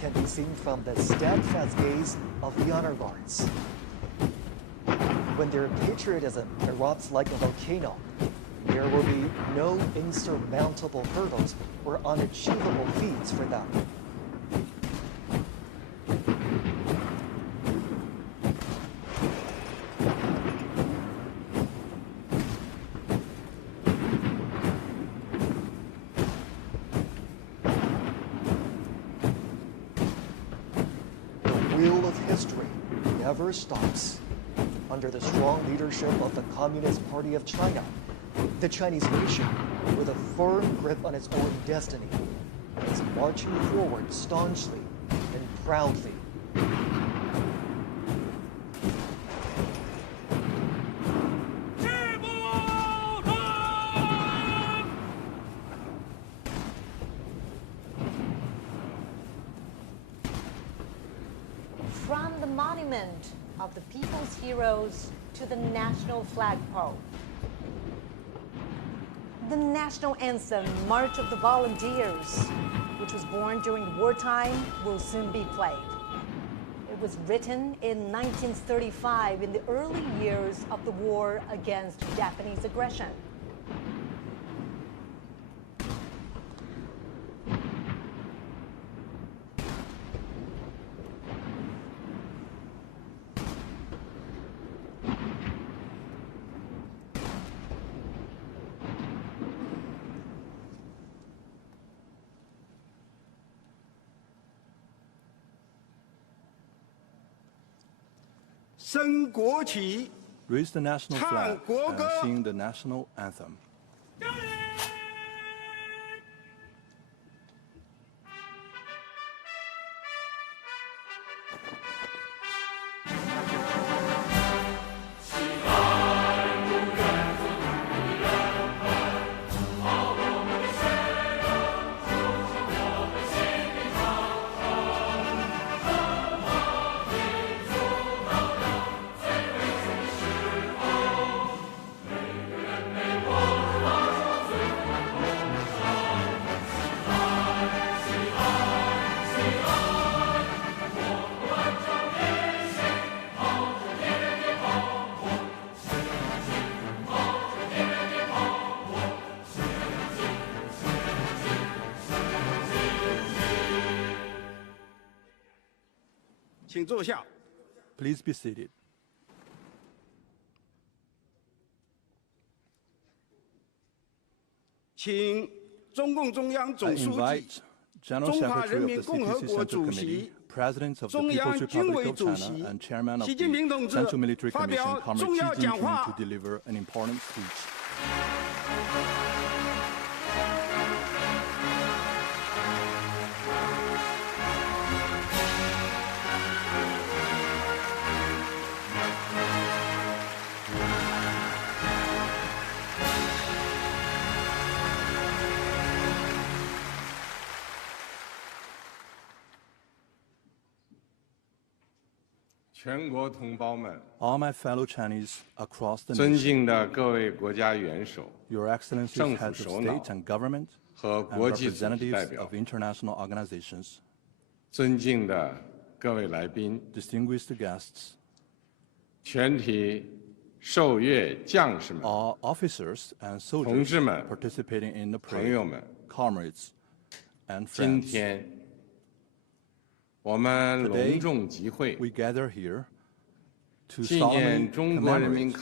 can be seen from the steadfast gaze of the honor guards. When their patriotism erupts like a volcano, there will be no insurmountable hurdles or unachievable feats for them. Never stops. Under the strong leadership of the Communist Party of China, the Chinese nation, with a firm grip on its own destiny, is marching forward staunchly and proudly. From the monument of the people's heroes to the national flagpole. The national anthem, March of the Volunteers, which was born during wartime, will soon be played. It was written in 1935 in the early years of the war against Japanese aggression. raise the national flag and sing the national anthem. Please be seated. I invite General Secretary of the CPC Central Committee, President of the People's Republic of China, and Chairman of the Central Military Commission, Comrade Xi Jinping, to deliver an important speech. All my fellow Chinese across the nation, Your Excellencies, heads of state and government, and representatives of international organizations, distinguished guests, all officers and soldiers participating in the parade, comrades and friends. Today, we gather here to solemnly commemorate the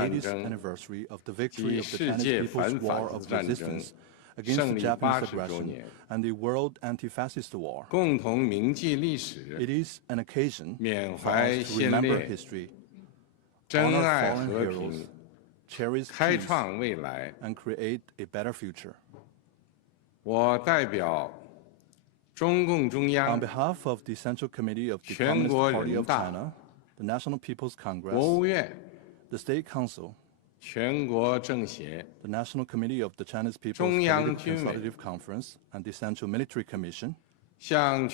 80th anniversary of the victory of the Chinese People's War of Resistance against the Japanese aggression and the World Anti-Fascist War. It is an occasion for us to remember history, honor fallen heroes, cherish peace, and create a better future. On behalf of the Central Committee of the Communist Party of China, the National People's Congress, the State Council, the National Committee of the Chinese People's Political Consultative Conference, and the Central Military Commission, I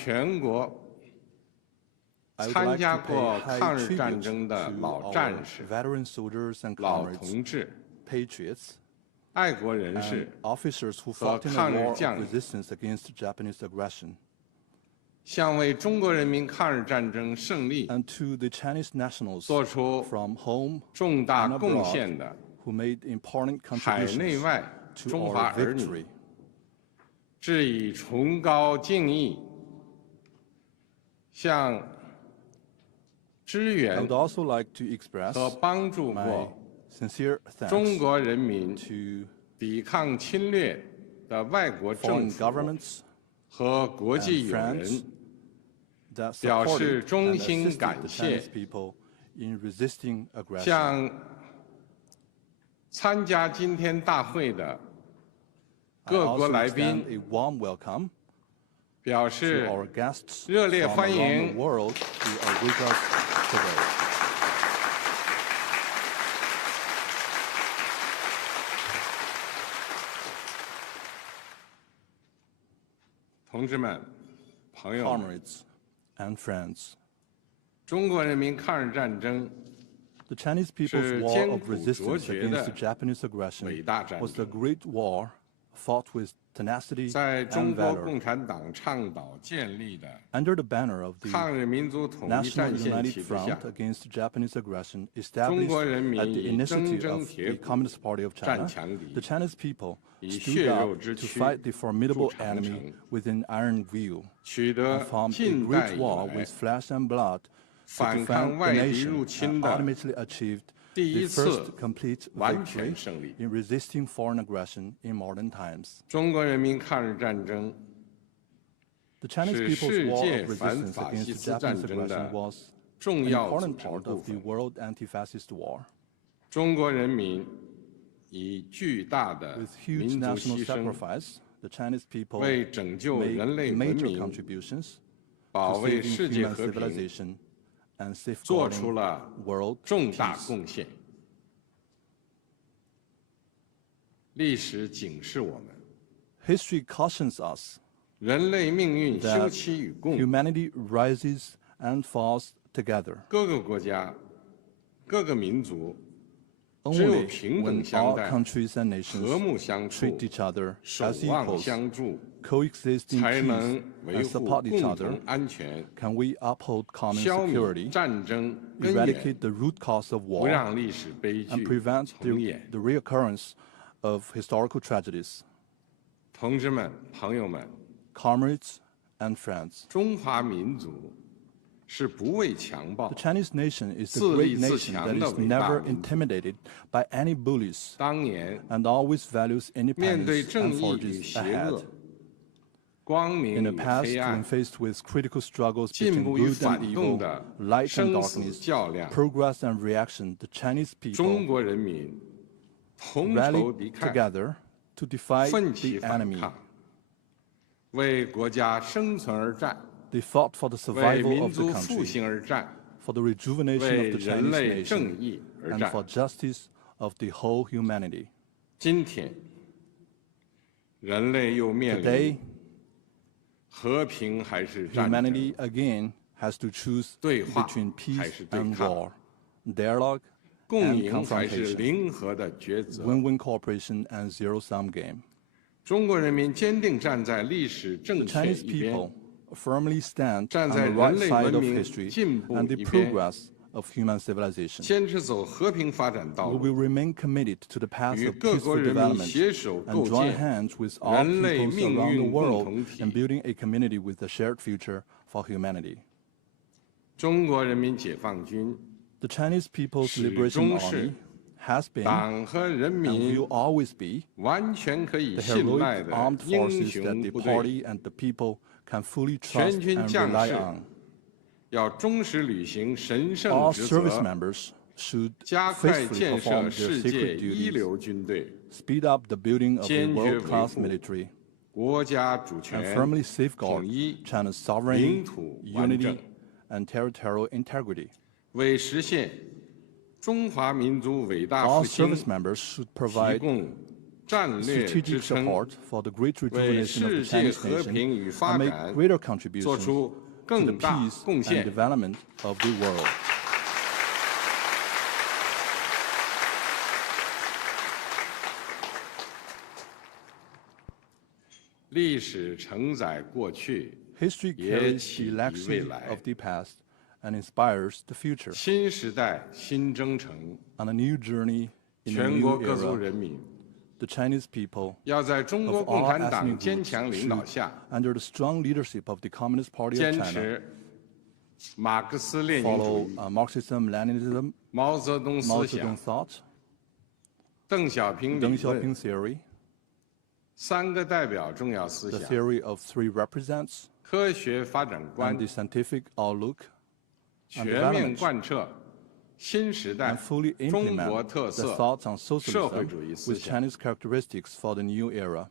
would like to pay high tribute to our veteran soldiers and comrades, patriots, and officers who fought in the war of resistance against Japanese aggression, and to the Chinese nationals from home and abroad who made important contributions to our victory. I would also like to express my sincere thanks to foreign governments and friends that supported and assisted the Chinese people in resisting aggression. I also extend a warm welcome to our guests from around the world who are with us today. Comrades and friends, the Chinese People's War of Resistance against the Japanese aggression was a great war fought with tenacity and valor. Under the banner of the National United Front against Japanese aggression, established at the initiative of the Communist Party of China, the Chinese people stood up to fight the formidable enemy with an iron will, and formed a great war with flesh and blood to defend the nation, and ultimately achieved the first complete victory in resisting foreign aggression in modern times. The Chinese People's War of Resistance against Japanese aggression was 重 an 要组 important 成 part 部 of the 分。 world anti-fascist war. 中国人民以巨大的 With huge 民族 national 牺牲， sacrifice, the Chinese people 为拯救 made 人类文 major 明、 contributions 保 to 卫 saving 世界 human 和平 civilization and 做出 safeguarding 了 world 重大 peace. 贡献。历史警示我们， History cautions us 人类命运休 that 戚与共， humanity rises and falls together. 各个国家、各个民族只有 Only 平 when 等相 all 待、 countries and nations 和睦相处 treat、each other 守 as 望 equals, 相助， coexist in 才 peace 能维 and 护 support each 共 other, 同安全， can we uphold common 消灭 security, 战争根源， eradicate the root cause of 不 war, 让历史悲 and 剧 prevent 重演。 the reoccurrence of historical tragedies. 同志们、朋友们， Comrades and friends, 中华民族是不畏强暴 the，Chinese nation is the 自立 great 自 nation 强 that 的 is 伟大 never 民族。 intimidated by any bullies 当年 and always values 面对 independence 正 and 义与 forges 邪 ahead. 恶、光明 In the 与 past, 黑 when 暗、 faced with critical struggles 进 between 步与 good and 反动 evil, 的 light and 生死 darkness, 较量， progress and reaction, the Chinese 中 people 国人民同仇 rallied 敌忾， together to defy 奋起 the 反 enemy. 抗，为国家生存而战， They fought for the 为 survival 民 of the 族复 country, 兴而战， for the rejuvenation 为 of the 人 Chinese 类正 nation, 义而 and 战。 for justice of the whole humanity. 今天，人类又面 Today, 临和平还是战争、 humanity again has to choose 对话 between 还 peace 是对 and 抗、 war, dialogue 共 and 赢还是 confrontation, 零和的抉择。 win-win cooperation and zero-sum game. 中国人民坚定站在历史 The 正确 Chinese 一边 people，firmly stand 站 on 在 the right 人类 side 文 of 明 history 进步 and the 一边， progress of human civilization. 坚持走和平发展道 We 路， will remain committed to the path 与 of 各国 peaceful 人民 development 携手 and 构 join 建 hands with all 人类 peoples 命 around the 运共 world 同体 in。building a community with a shared future for humanity. 中国人民解放军 The Chinese People's 始 Liberation 终是 Army has been 党和人 and 民 will always be 完全可以 the 信赖 heroic 的 armed 英 forces that 雄 the 部队， party and the people can fully 全 trust 军 and 将 rely 士 on. 要忠实履行神圣 All 职 service 责， members should 加快 faithfully 建设 perform their 世界 sacred 一 duties, 流军队， speed up the building of a 坚决维 world-class 护 military, 国家主 and 权、 firmly safeguard 统一、 China's 领 sovereignty, 土完整 unity,，and territorial integrity. 为实现中华民族伟大 All 复兴 service members should 提 provide 供战略支 strategic 撑， support for the great 为 rejuvenation of the 世界 Chinese 和平 nation 与发 and make 展 greater 做 contributions 出 to the 更大 peace 贡 and 献。 development of the world. 历史承载过去， History 也 carries 启 the 迪未 legacy 来 of。the past and inspires the future. 新时代新征程， On a new journey in a 全 new 国各族 era, 人民 the Chinese people 要在中国 of 共 all 产党 ethnic 坚 groups 强领导 should, 下， under the strong leadership of the Communist Party of 坚 China, 持马克思列宁主 follow 义、 Marxism, Leninism, 毛泽东 Mao 思想 Zedong、thought, 邓小平理 Deng Xiaoping 论、 theory, 三个代表重要思 the 想、 theory of three represents, 科学发展观 and the scientific outlook, and 全面 development, 贯彻新时代 and fully 中国 implement 特 the 色， thoughts on 社会 socialism 主义思 with 想， Chinese characteristics for the new era.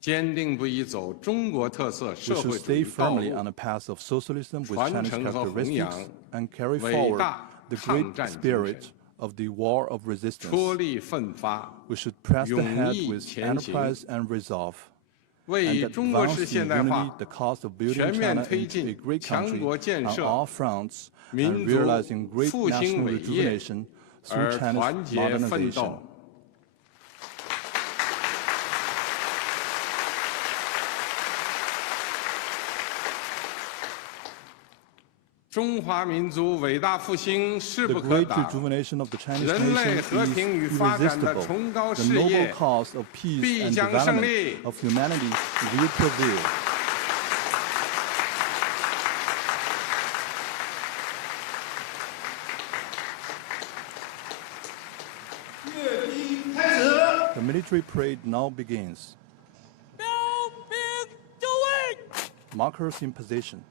坚定不移走中国特色 We 社 should 会主 stay 义道 firmly on 路， the path of socialism with 传 Chinese 承和弘扬 characteristics and carry 伟 forward 大 the 抗 great 战精 spirit 神， of the war of 出 resistance. 力奋发， We should press the 勇 head 毅 with 前行， enterprise and resolve, 为 and 中国 advance 式 in 现代 unity 化 the cause of building 全面 China 推 into a 进 great 强 country 国建 on 设 all fronts 民 and 族 realizing great 复兴 national 伟业 rejuvenation 而 through 团 China's 结奋 modernization. 斗。中华民族伟大复兴势 The 不可 great 挡， rejuvenation of the Chinese 人类 nation 和平与发展的 is 崇高 irresistible. The 事 noble 业 cause of peace 必 and 将胜 development 利。 of humanity will prevail. The military parade now begins. Markers in position.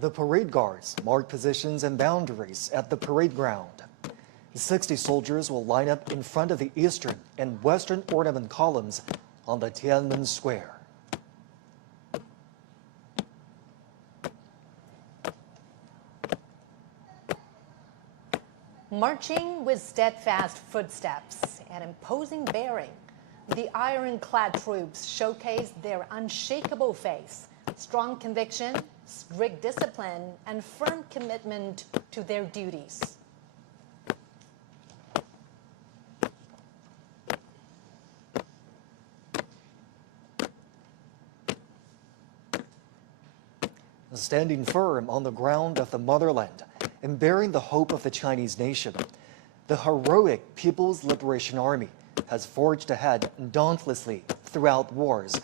The parade guards mark positions and boundaries at the parade ground. 60 soldiers will line up in front of the eastern and western ornament columns on the Tiananmen Square. Marching with steadfast footsteps and imposing bearing, the ironclad troops showcase their unshakable faith, strong conviction, strict discipline, and firm commitment to their duties. Standing firm on the ground of the motherland and bearing the hope of the Chinese nation, the heroic People's Liberation Army has forged ahead dauntlessly throughout wars,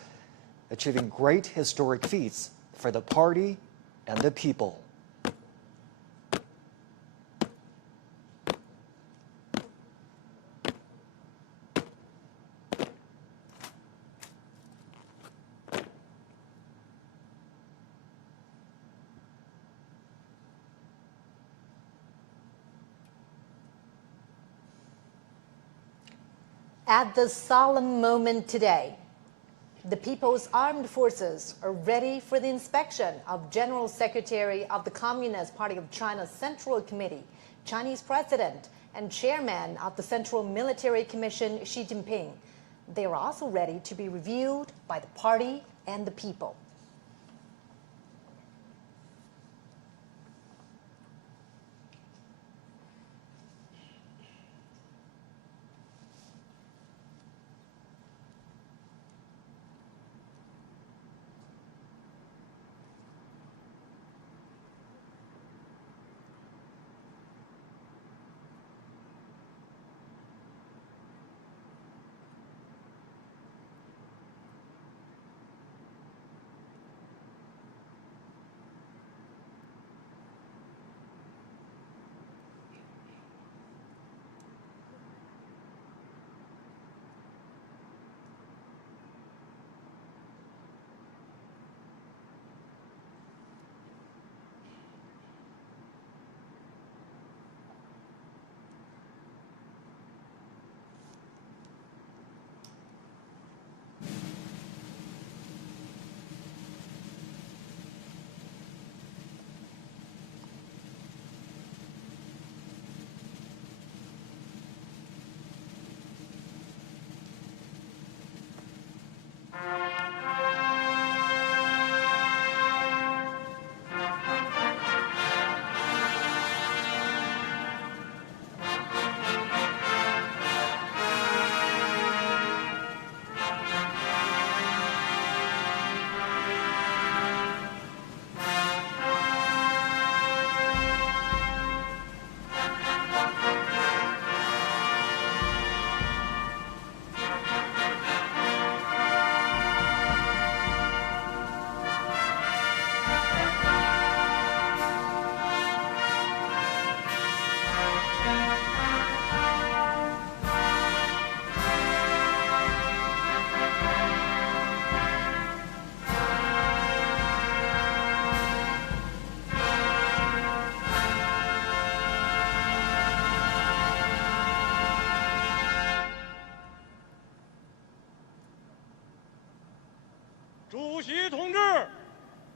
achieving great historic feats for the party and the people. At this solemn moment today, the People's Armed Forces are ready for the inspection of General Secretary of the Communist Party of China's Central Committee, Chinese President, and Chairman of the Central Military Commission, Xi Jinping. They are also ready to be reviewed by the party and the people.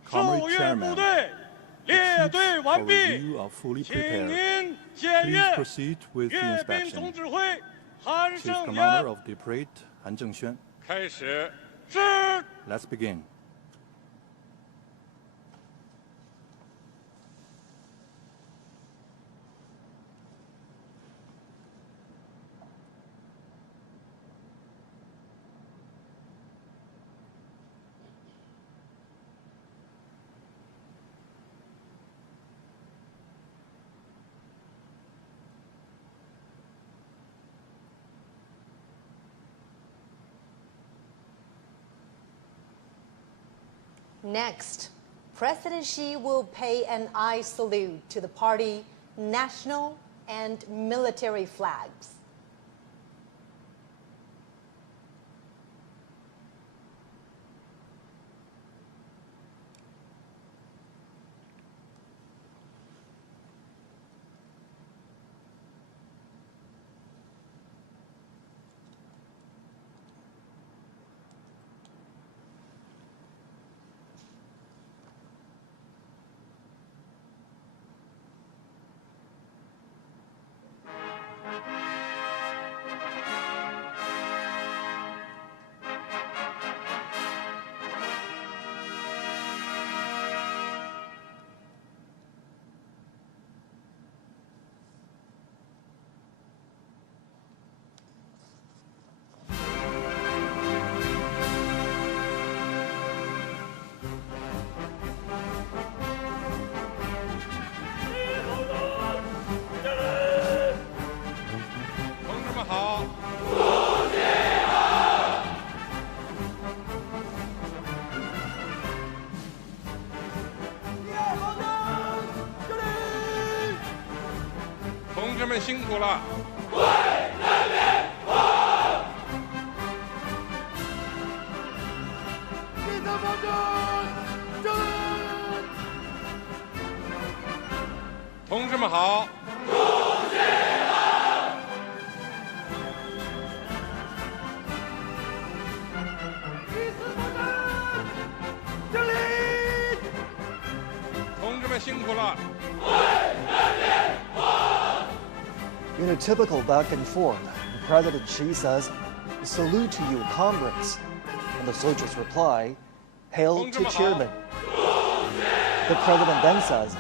Comrade Chairman, the troops for review are fully prepared. Please proceed with the inspection. Chief Commander of the Parade, Han Zhengxuan. Let's begin. Next, President Xi will pay an eye salute to the party, national and military flags. 们辛苦了！同志们好！同志们辛苦了！ In a typical back and forth, President Xi says, "Salute to you, comrades," and the soldiers reply, "Hail to chairman." The president then says,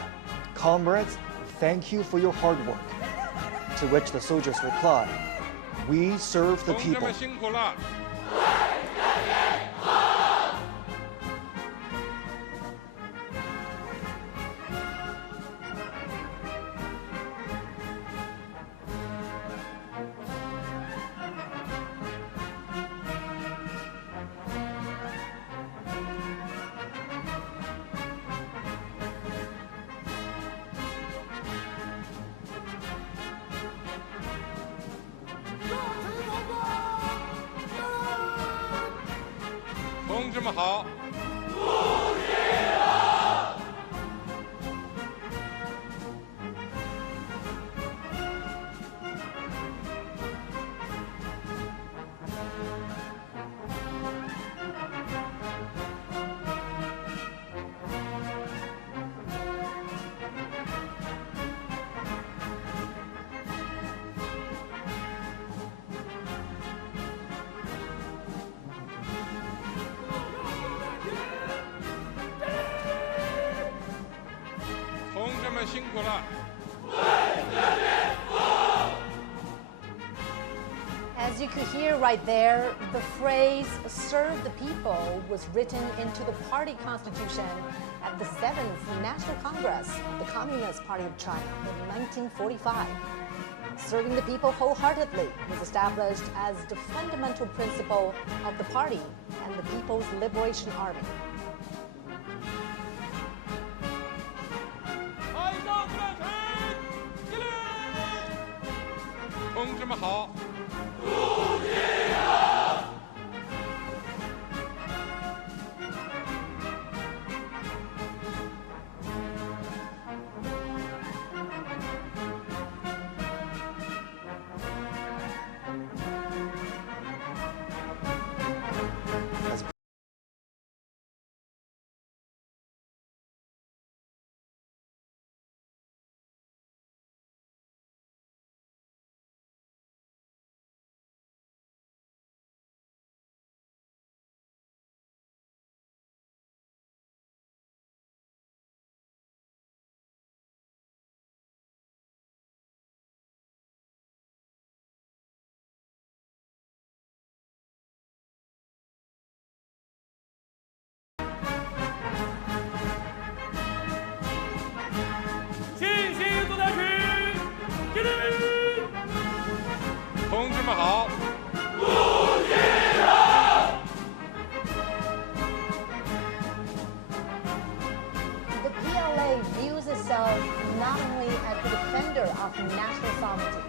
"Comrades, thank you for your hard work." To which the soldiers reply, "We serve the 同志 people." 们辛苦了！ 同志们好！ 同志们辛苦了！ As you could hear right there, the phrase "serve the people" was written into the party constitution at the 7th National Congress of the Communist Party of China in 1945. Serving the people wholeheartedly was established as the fundamental principle of the party and the People's Liberation Army. 同志们好！ 同志们好！ The PLA views itself not only as the defender of national sovereignty,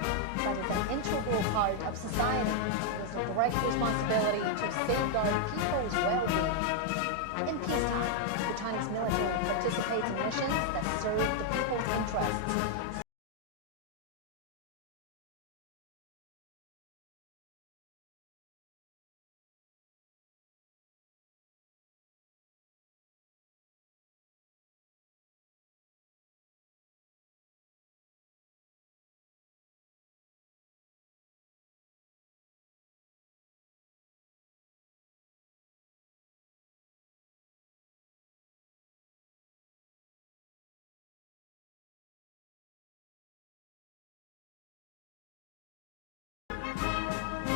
but as an integral part of society with a direct responsibility to safeguard people's well-being. In peacetime, the Chinese military participates in missions that serve the people's interests.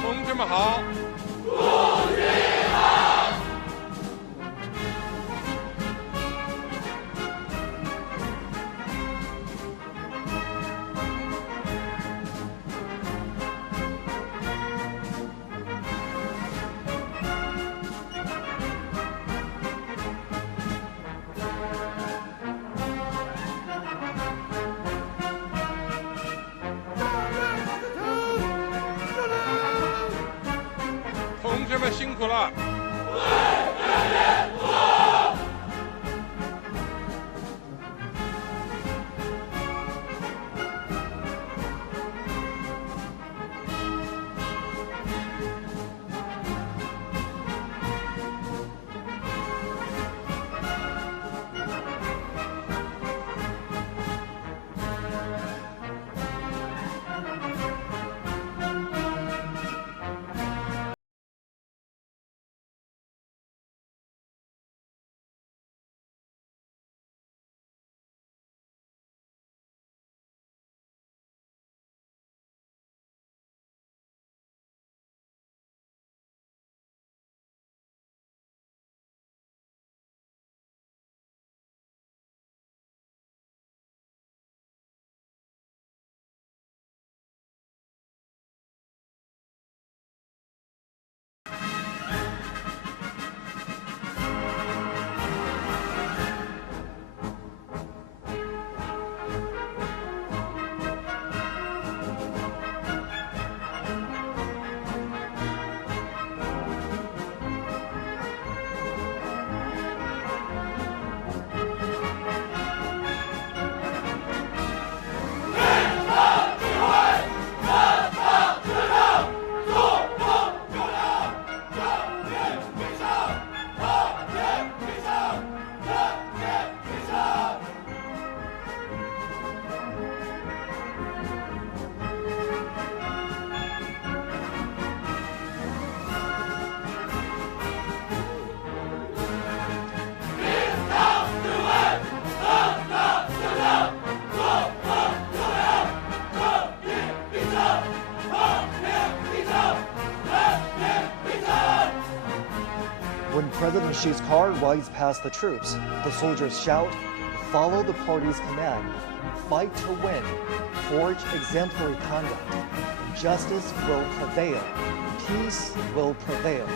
同志们好！ Go! 们辛苦了。When President Xi's car rides past the troops, the soldiers shout, "Follow the party's command, fight to win, forge exemplary conduct. Justice will prevail, peace will prevail,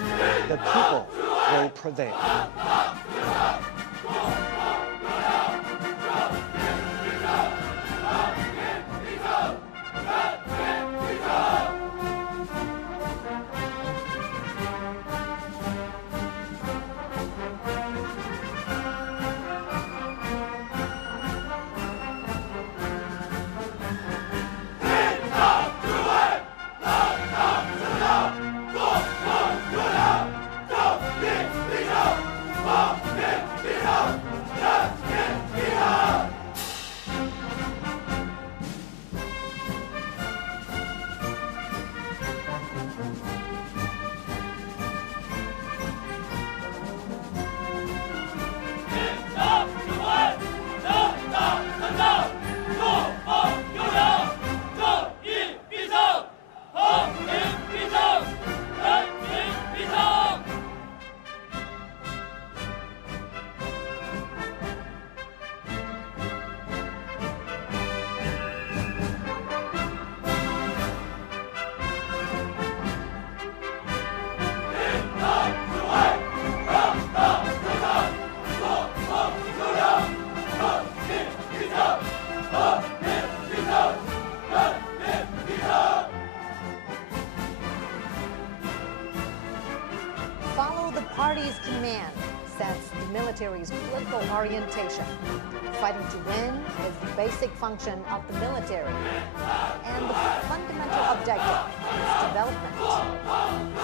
the people will prevail." Follow the party's command sets the military's political orientation. Fighting to win is the basic function of the military, and the fundamental objective is development.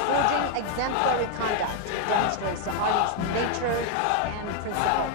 Forging exemplary conduct demonstrates the army's nature and resolve.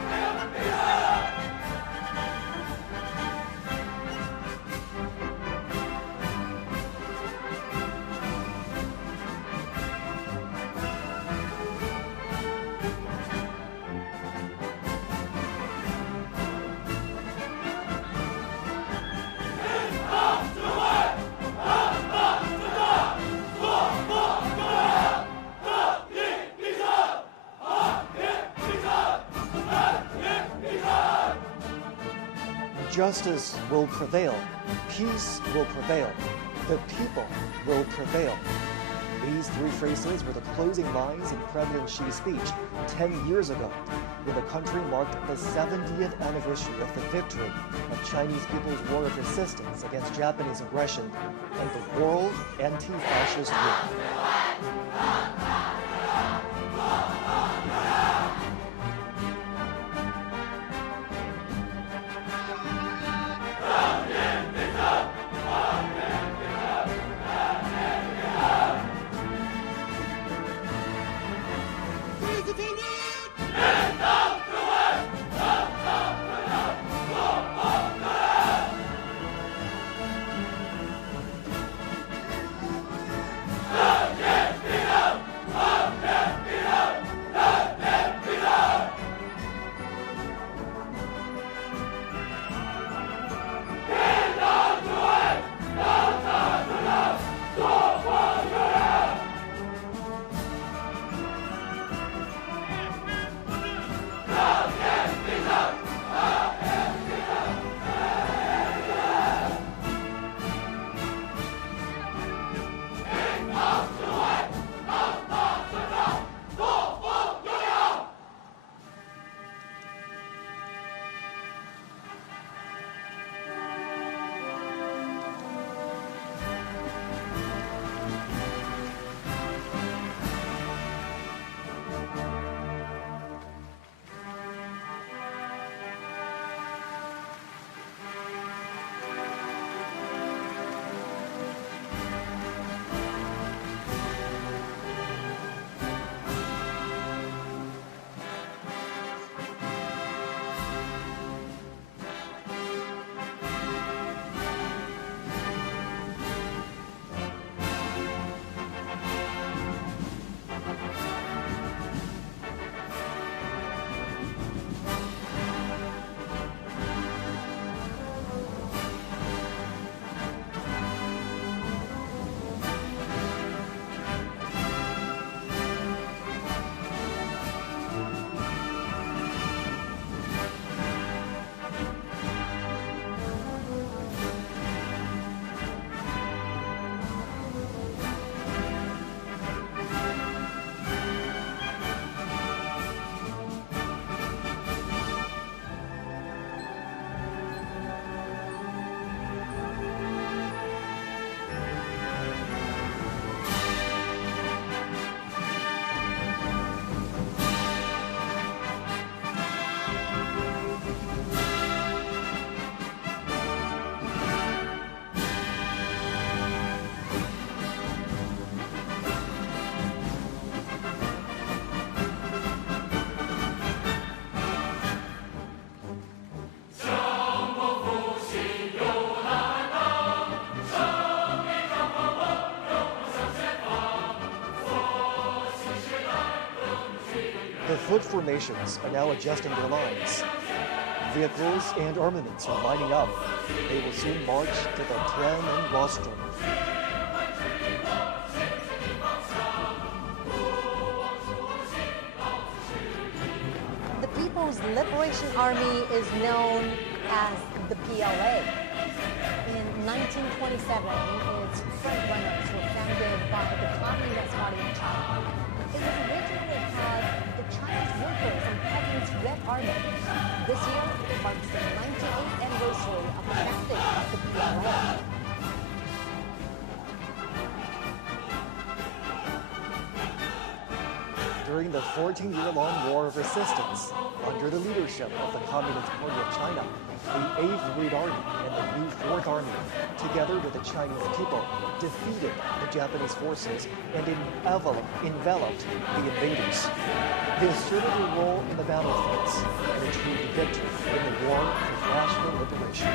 Justice will prevail, peace will prevail, the people will prevail. These three phrases were the closing lines in President Xi's speech 10 years ago, when the country marked the 70th anniversary of the victory of Chinese People's War of Resistance against Japanese aggression and the World Anti-Fascist War. The foot formations are now adjusting their lines. Vehicles and armaments are lining up. They will soon march to the Tiananmen rostrum. The People's Liberation Army is known as the PLA. In 1927, its frontrunners were founded by the Communist Party of China. It was originally called the Chinese Workers and Peasants Red Army. This year marks the 98th anniversary of the founding of the PLA. During the 14-year-long War of Resistance, under the leadership of the Communist Party of China, the 8th Red Army and the new 4th Army, together with the Chinese people, defeated the Japanese forces and enveloped the invaders. They asserted their role in the battlefields and achieved victory in the War for National Liberation.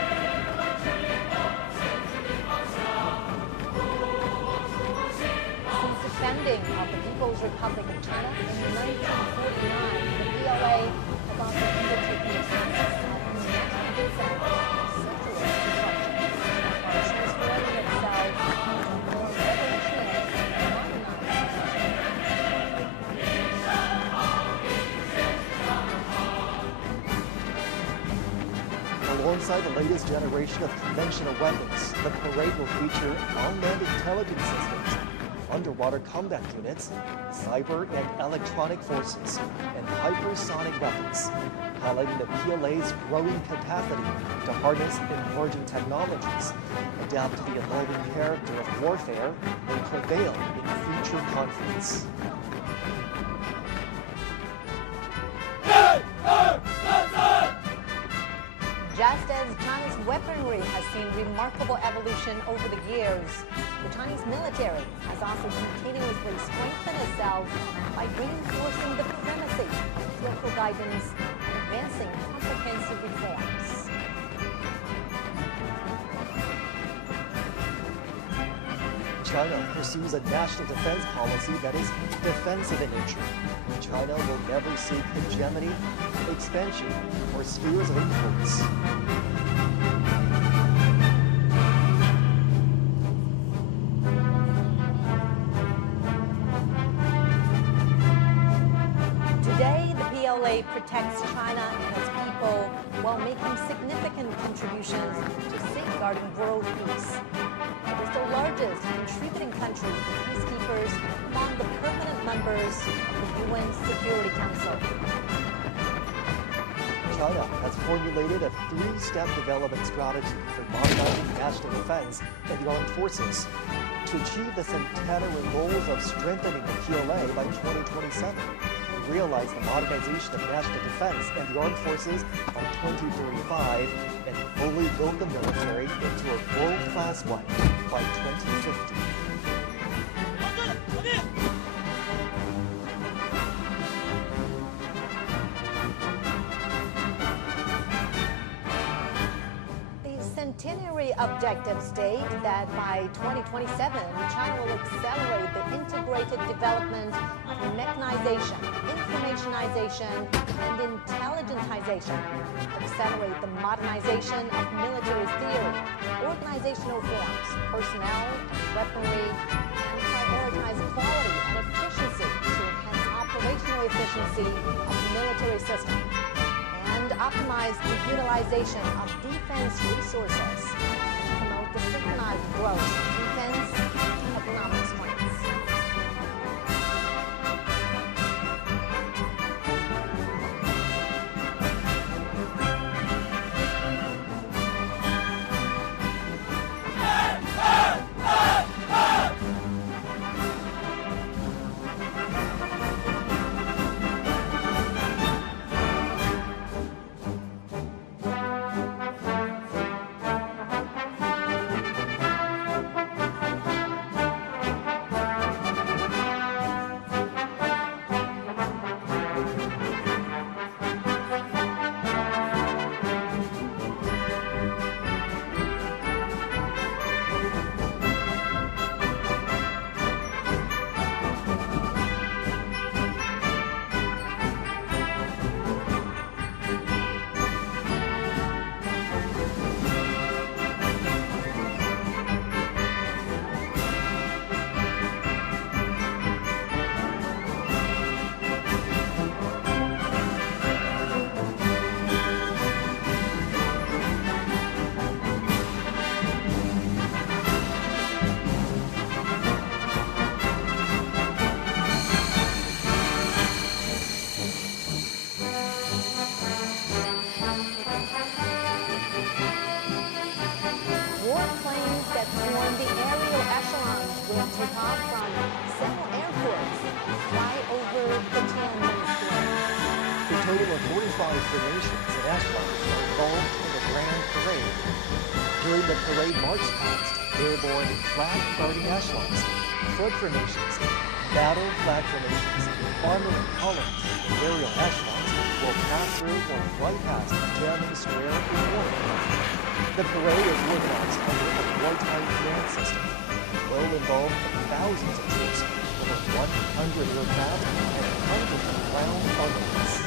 Since the founding of the People's Republic of China in 1949, the PLA has also undertaken the process of national defense, socialist construction, while transforming itself into a more revolutionary and modernized Alongside the latest generation of conventional weapons, the parade will feature unmanned intelligence systems, underwater combat units, cyber and electronic forces, and hypersonic weapons, highlighting the PLA's growing capacity to harness emerging technologies, adapt to the evolving character of warfare, and prevail in future conflicts. Just as China's weaponry has seen remarkable evolution over the years, the Chinese military has also continuously strengthened itself by reinforcing the premises guidance and advancing comprehensive reforms. China pursues a national defense policy that is defensive in nature. China will never seek hegemony, expansion, or spheres of influence. Today, the PLA protects China and its people while making significant contributions to safeguarding world peace. It is the largest contributing country to peacekeepers among the permanent members of the UN Security Council. China has formulated a three-step development strategy for modernizing national defense and the armed forces to achieve the centenary goals of strengthening the PLA by 2027, realize the modernization of national defense and the armed forces by 2035, and fully build the military into a world-class one by 2050. Centenary objectives state that by 2027, China will accelerate the integrated development of mechanization, informationization, and intelligentization, accelerate the modernization of military theory, organizational forms, personnel, and weaponry, and prioritize quality and efficiency to enhance operational efficiency of the military system, and optimize the utilization of defense resources, and promote the synchronized growth of defense and economic strengths. Formations and echelons are involved in the Grand Parade. During the parade march past, airborne flag-guarding echelons, flood formations, battle flag formations, armored columns, and aerial echelons will pass through or fly past Tiananmen Square in warning. The parade is organized under a wartime command system. It will involve thousands of troops, over 100 aircraft, and hundreds of ground armaments.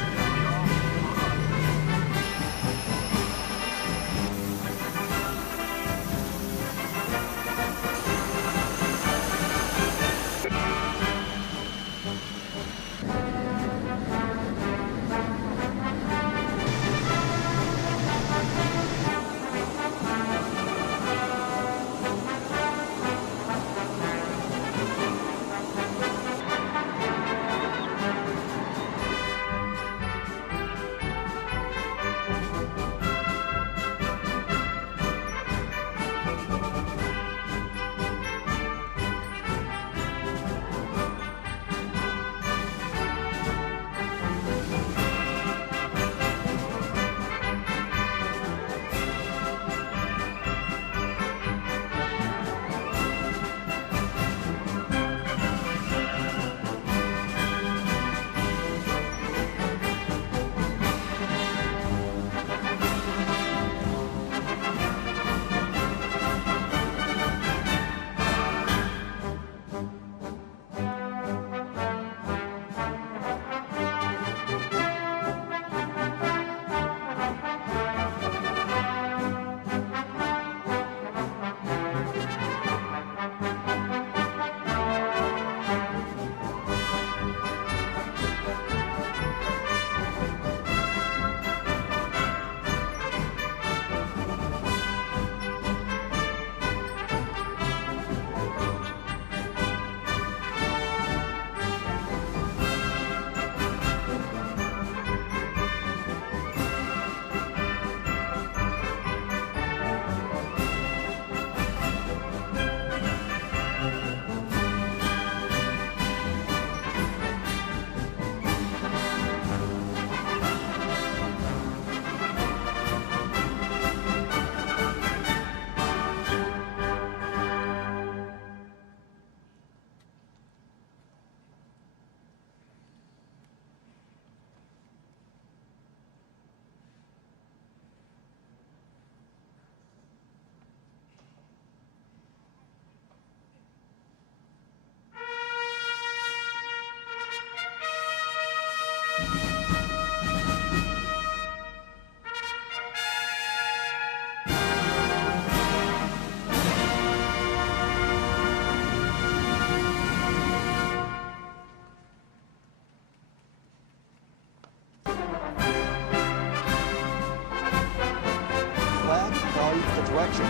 direction,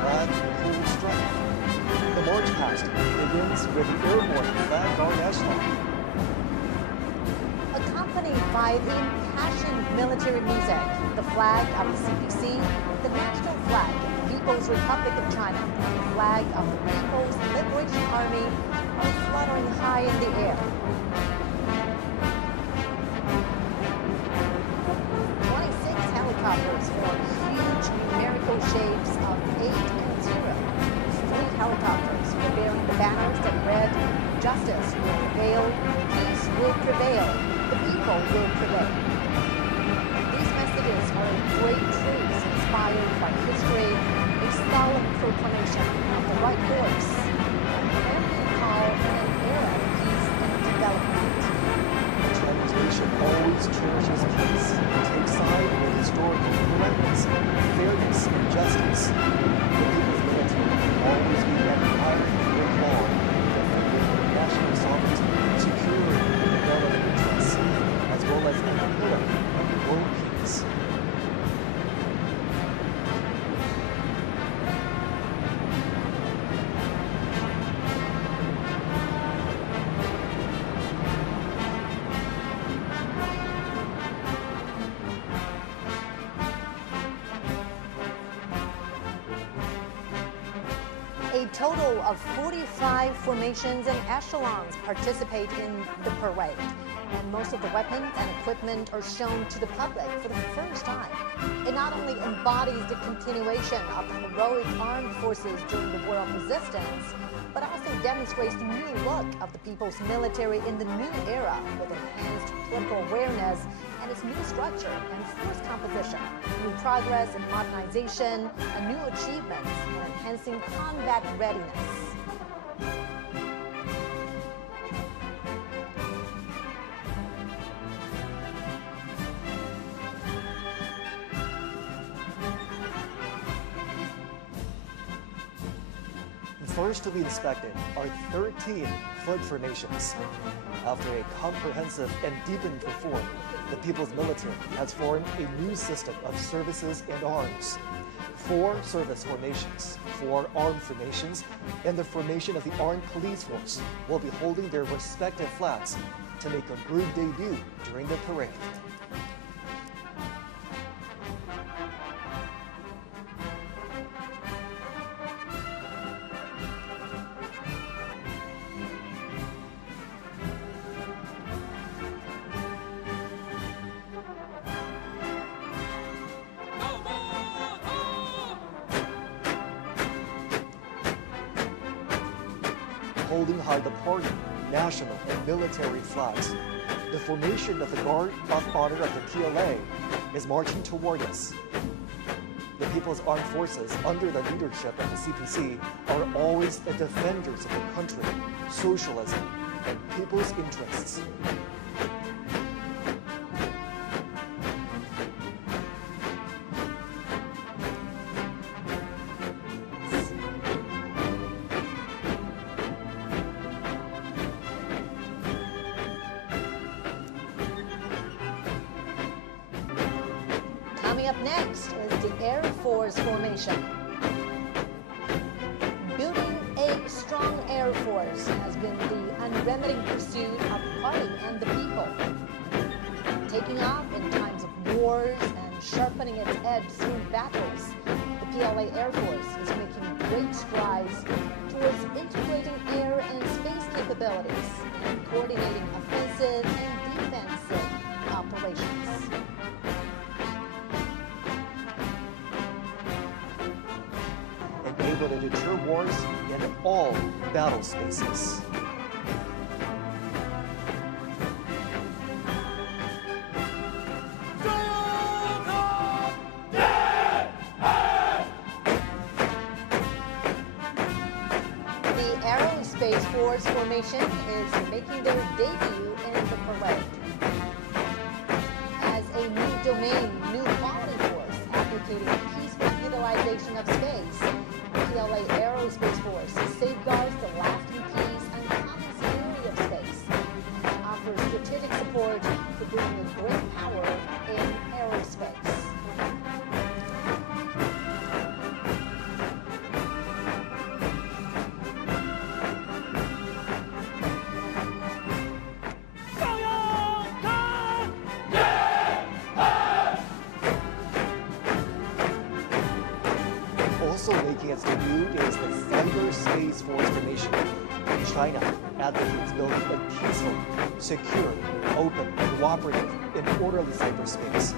flag in full strength. The march past begins with the airborne flag guard echelon. Accompanied by the impassioned military music, the flag of the CPC, the national flag of the People's Republic of China, and the flag of the People's Liberation Army are fluttering high in the air. 26 helicopters form huge numerical shapes of 8 and 0. 3 helicopters were bearing the banners that read, "Justice will prevail, peace will prevail, the people will prevail." These messages are a great truth inspired by history, a solemn proclamation of the right course, a clarion call in an era of peace and development. The Chinese nation always cherishes peace and takes side with historical correctness, fairness, and justice. The people's military will always be at the iron and law, defending national sovereignty, securing and developing interests, as well as a pillar of world peace. A total of 45 formations and echelons participate in the parade, and most of the weapons and equipment are shown to the public for the first time. It not only embodies the continuation of heroic armed forces during the War of Resistance, but also demonstrates the new look of the people's military in the new era with enhanced political awareness and its new structure and force composition, new progress and modernization, and new achievements in enhancing combat readiness. First to be inspected are 13 flag formations. After a comprehensive and deepened reform, the People's Military has formed a new system of services and arms. 4 service formations, 4 armed formations, and the formation of the Armed Police Force will be holding their respective flags to make a group debut during the parade. Holding high the party, national, and military flags. The formation of the Guard of Honor of the PLA is marching toward us. The People's Armed Forces, under the leadership of the CPC, are always the defenders of the country, socialism, and people's interests. Coming up next is the Air Force formation. Building a strong Air Force has been the unremitting pursuit of the party and the people. Taking off in times of wars and sharpening its edge through battles, the PLA Air Force is making great strides towards integrating air and space capabilities and coordinating offensive and defensive operations. Able to deter wars in all battle spaces. The Aerospace Force formation is making their debut in the parade. As a new domain, new quality force advocating peaceful utilization of space, PLA Aerospace Force safeguards the lasting peace and common security of space, and offers strategic support for bringing great power in aerospace. its debut is the Cyber Space Force Formation. China advocates building a peaceful, secure, open, cooperative, and orderly cyberspace.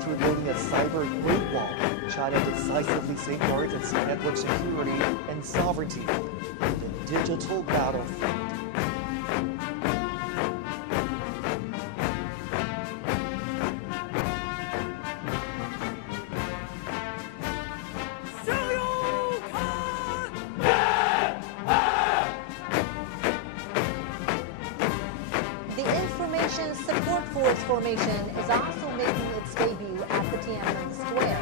Through building a cyber Great Wall, China decisively safeguards its network security and sovereignty in the digital battlefield. Formation is also making its debut at the Tiananmen Square.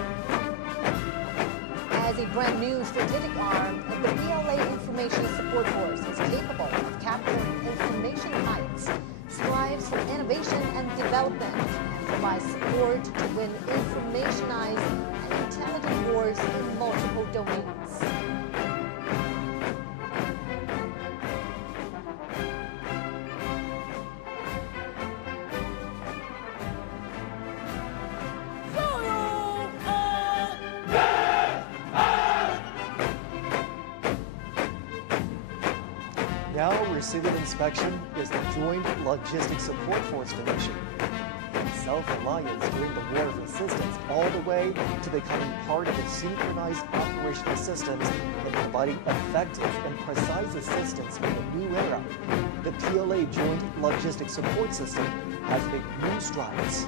As a brand new strategic arm, the PLA Information Support Force is capable of capturing information heights, strives for innovation and development, and provides support to win informationized and intelligent wars in multiple domains. Now receiving inspection is the Joint Logistics Support Force Formation. From self-reliance during the War of Resistance all the way to becoming part of the synchronized operational systems and providing effective and precise assistance in the new era, the PLA Joint Logistics Support System has made new strides.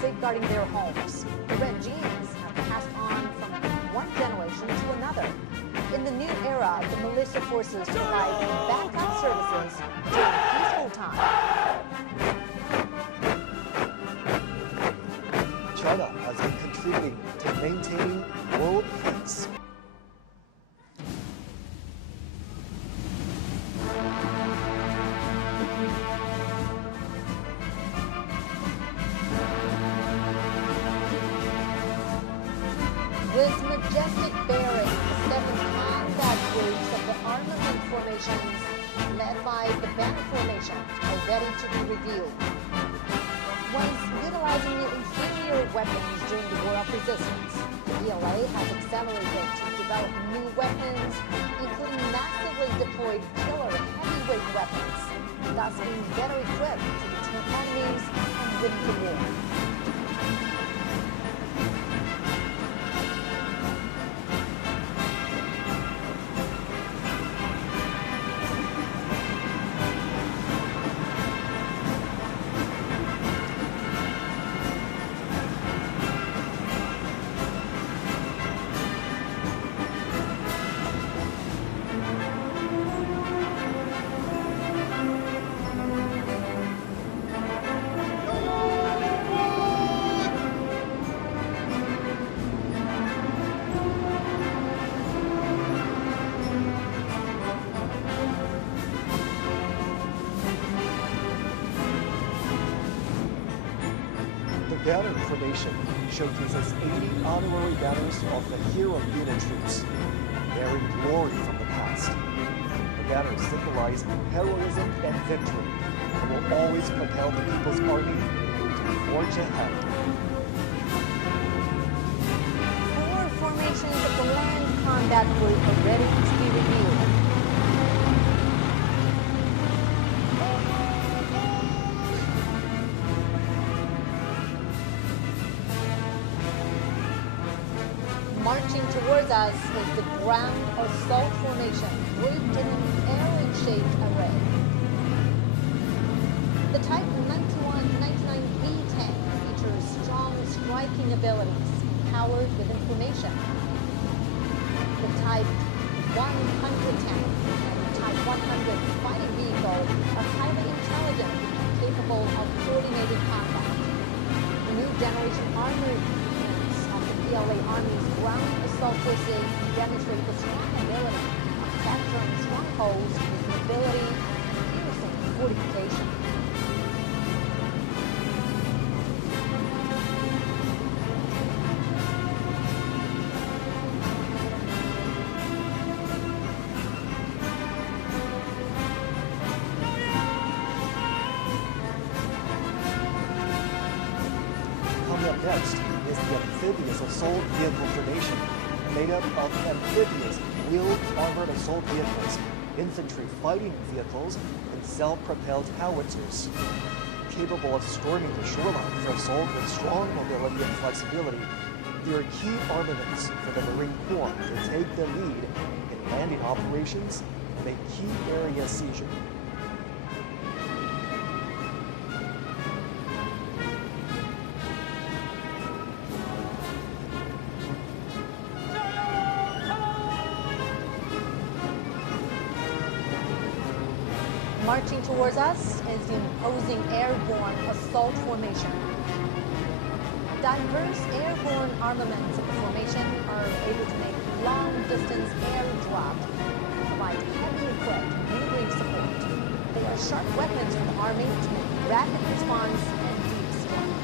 Safeguarding their homes. The red genes have passed on from one generation to another. In the new era, the militia forces provide backup services during peaceful times. China has been contributing to maintaining world peace. With majestic bearing, the 7 combat groups of the armament formations, led by the Banner Formation, are ready to be reviewed. Once utilizing inferior weapons during the War of Resistance, the PLA has accelerated to develop new weapons, including massively deployed killer heavyweight weapons, thus being better equipped to deter enemies and win the war. The Banner Formation showcases 80 honorary banners of the hero unit troops, bearing glory from the past. The banners symbolize heroism and victory and will always propel the People's Army to forge ahead. 4 formations of the Land Combat Group are ready to be reviewed. Marching towards us is the Ground Assault Formation, grouped in an arrow-shaped array. The Type 99B tank features strong striking abilities, powered with information. The Type 100 tank and Type 100 fighting vehicle are highly intelligent and capable of coordinated combat. The new generation armored units of the PLA Army's ground assault forces demonstrate the strong ability of capturing strongholds with mobility and piercing fortification. Coming up next is the amphibious assault vehicle formation, made up of amphibious wheeled armored assault vehicles, infantry fighting vehicles, and self-propelled howitzers. Capable of storming the shoreline for assault with strong mobility and flexibility, they are key armaments for the Marine Corps to take the lead in landing operations and make key area seizure. Marching towards us is the imposing airborne assault formation. Diverse airborne armaments of the formation are able to make long-distance air drop and provide heavily equipped maneuvering support. They are sharp weapons for the Army to make rapid response and deep strike.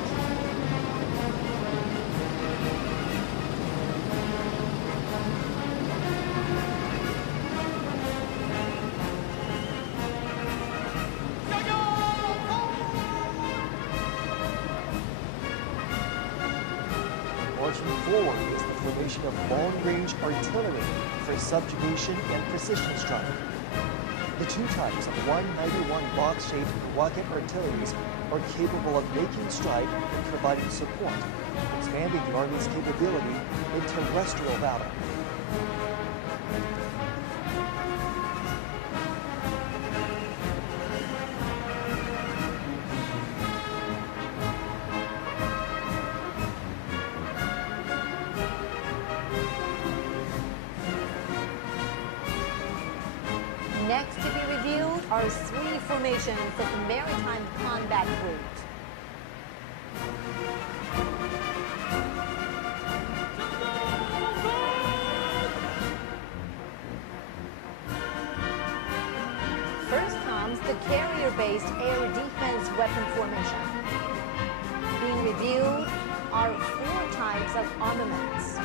Marching forward is the formation of long-range artillery for subjugation and precision strike. The two types of 191 box-shaped rocket artilleries are capable of making strike and providing support, expanding the Army's capability in terrestrial battle. Next to be reviewed are three formations of the Maritime Combat Group. First comes the carrier-based air defense weapon formation. Being reviewed are four types of armaments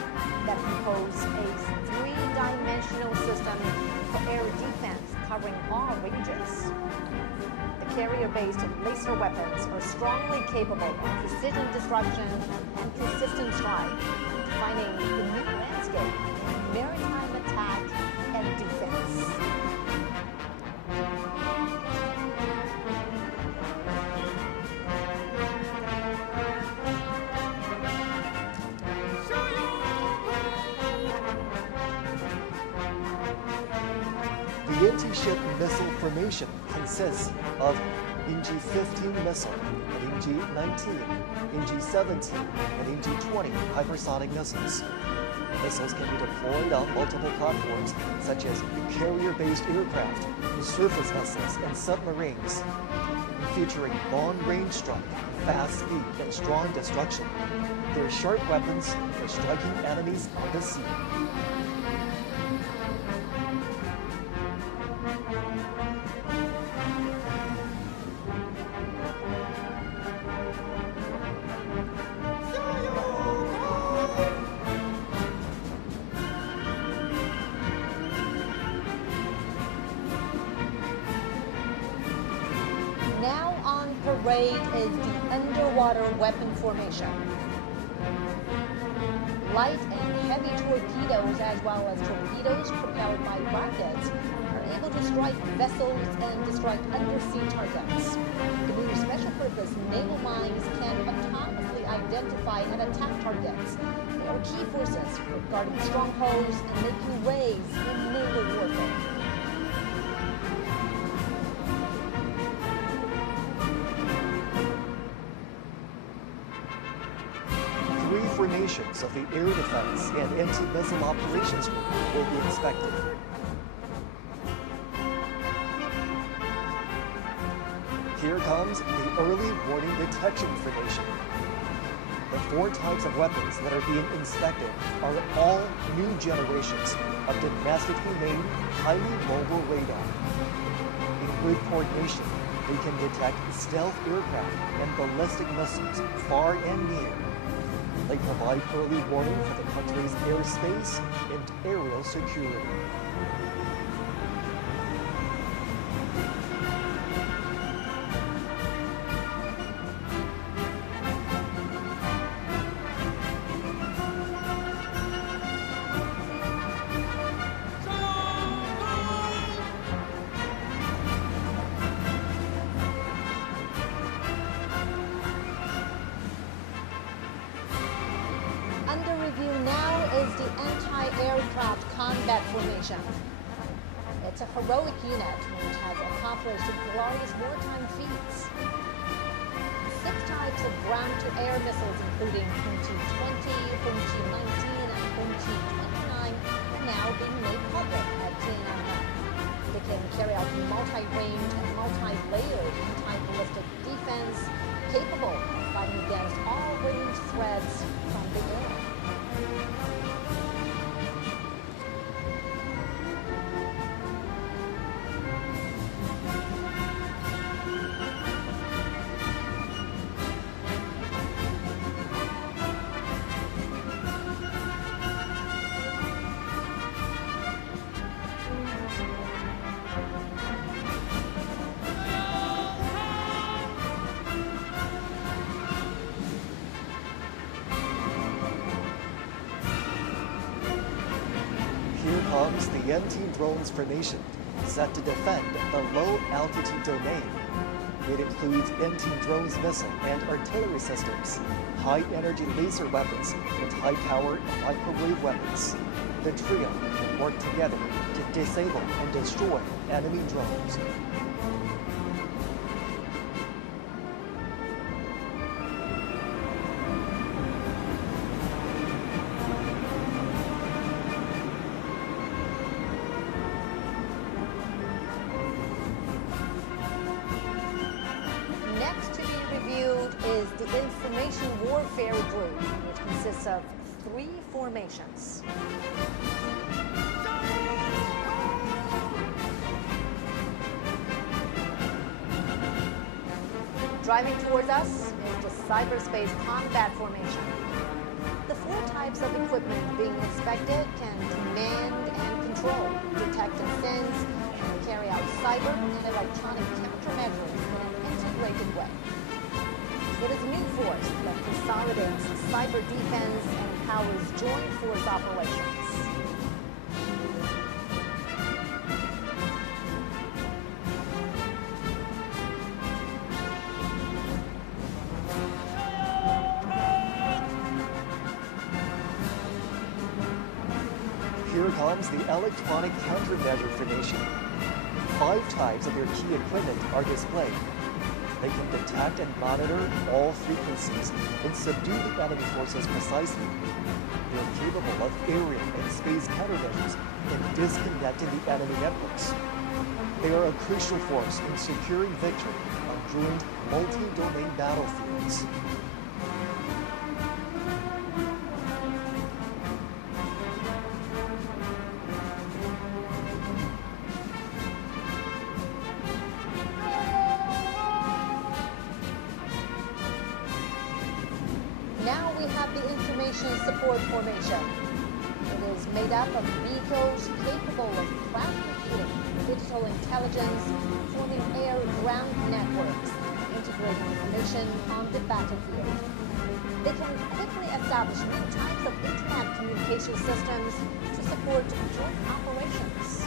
that compose a three-dimensional system for air defense covering all ranges. The carrier-based laser weapons are strongly capable of precision destruction and consistent strike, defining the new landscape in maritime attack and defense. The anti-ship missile formation consists of NG-15 missile, NG-19, NG-17, and NG-20 hypersonic missiles. Missiles can be deployed on multiple platforms, such as carrier-based aircraft, surface vessels, and submarines, featuring long-range strike, fast speed, and strong destruction. They're sharp weapons for striking enemies on the sea. Now on parade is the underwater weapon formation. Light and heavy torpedoes, as well as torpedoes propelled by rockets, are able to strike vessels and destroy undersea targets. The new special purpose naval mines can autonomously identify and attack targets. They are key forces for guarding strongholds and making waves in naval warfare. Three formations of the Air Defense and Anti-Missile Operations Group will be expected. Here comes the Early Warning Detection Formation. The 4 types of weapons that are being inspected are all new generations of domestically made, highly mobile radar. In good coordination, they can detect stealth aircraft and ballistic missiles far and near. They provide early warning for the country's airspace and aerial security. Under review now is the anti-aircraft combat formation. It's a heroic unit which has accomplished glorious wartime feats. 6 types of ground-to-air missiles, including Hung-Chi-20, Hung-Chi-19, and Hung-Chi-29, are now being made public at Tiananmen. They can carry out multi-range and multi-layered anti-ballistic defense, capable of fighting against all range threats from the air. Here comes the anti-drones formation, set to defend the low-altitude domain. It includes anti-drones missile and artillery systems, high-energy laser weapons, and high-power microwave weapons. The trio can work together to disable and destroy enemy drones. Next to be reviewed is the Information Warfare Group, which consists of 3 formations. Driving towards us is the Cyberspace Combat Formation. The 4 types of equipment being inspected can command and control, detect and sense, and carry out cyber and electronic countermeasures in an integrated way. It is a new force that consolidates cyber defense and empowers joint force operations. Here comes the electronic countermeasure formation. 5 types of your key equipment are displayed. They can detect and monitor all frequencies and subdue the enemy forces precisely. They are capable of aerial and space countermeasures and disconnecting the enemy networks. They are a crucial force in securing victory on joint multi-domain battlefields. Now we have the Information Support Formation. It is made up of vehicles capable of cloud computing, digital intelligence, forming air-ground networks, integrating information on the battlefield. They can quickly establish new types of internet communication systems to support joint operations.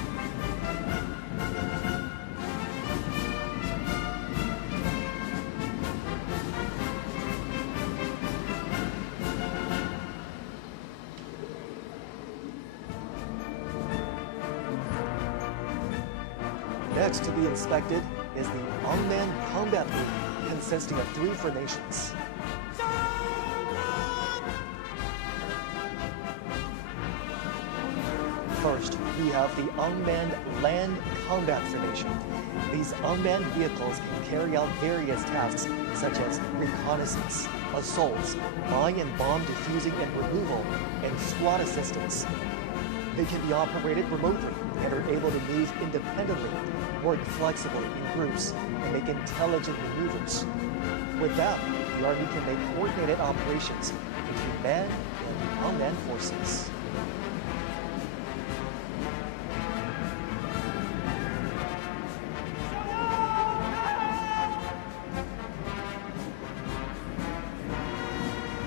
Next to be inspected is the Unmanned Combat Group, consisting of 3 formations. First, we have the Unmanned Land Combat Formation. These unmanned vehicles can carry out various tasks such as reconnaissance, assaults, mine and bomb defusing and removal, and SWAT assistance. They can be operated remotely and are able to move independently, work flexibly in groups, and make intelligent maneuvers. With them, the Army can make coordinated operations between manned and unmanned forces.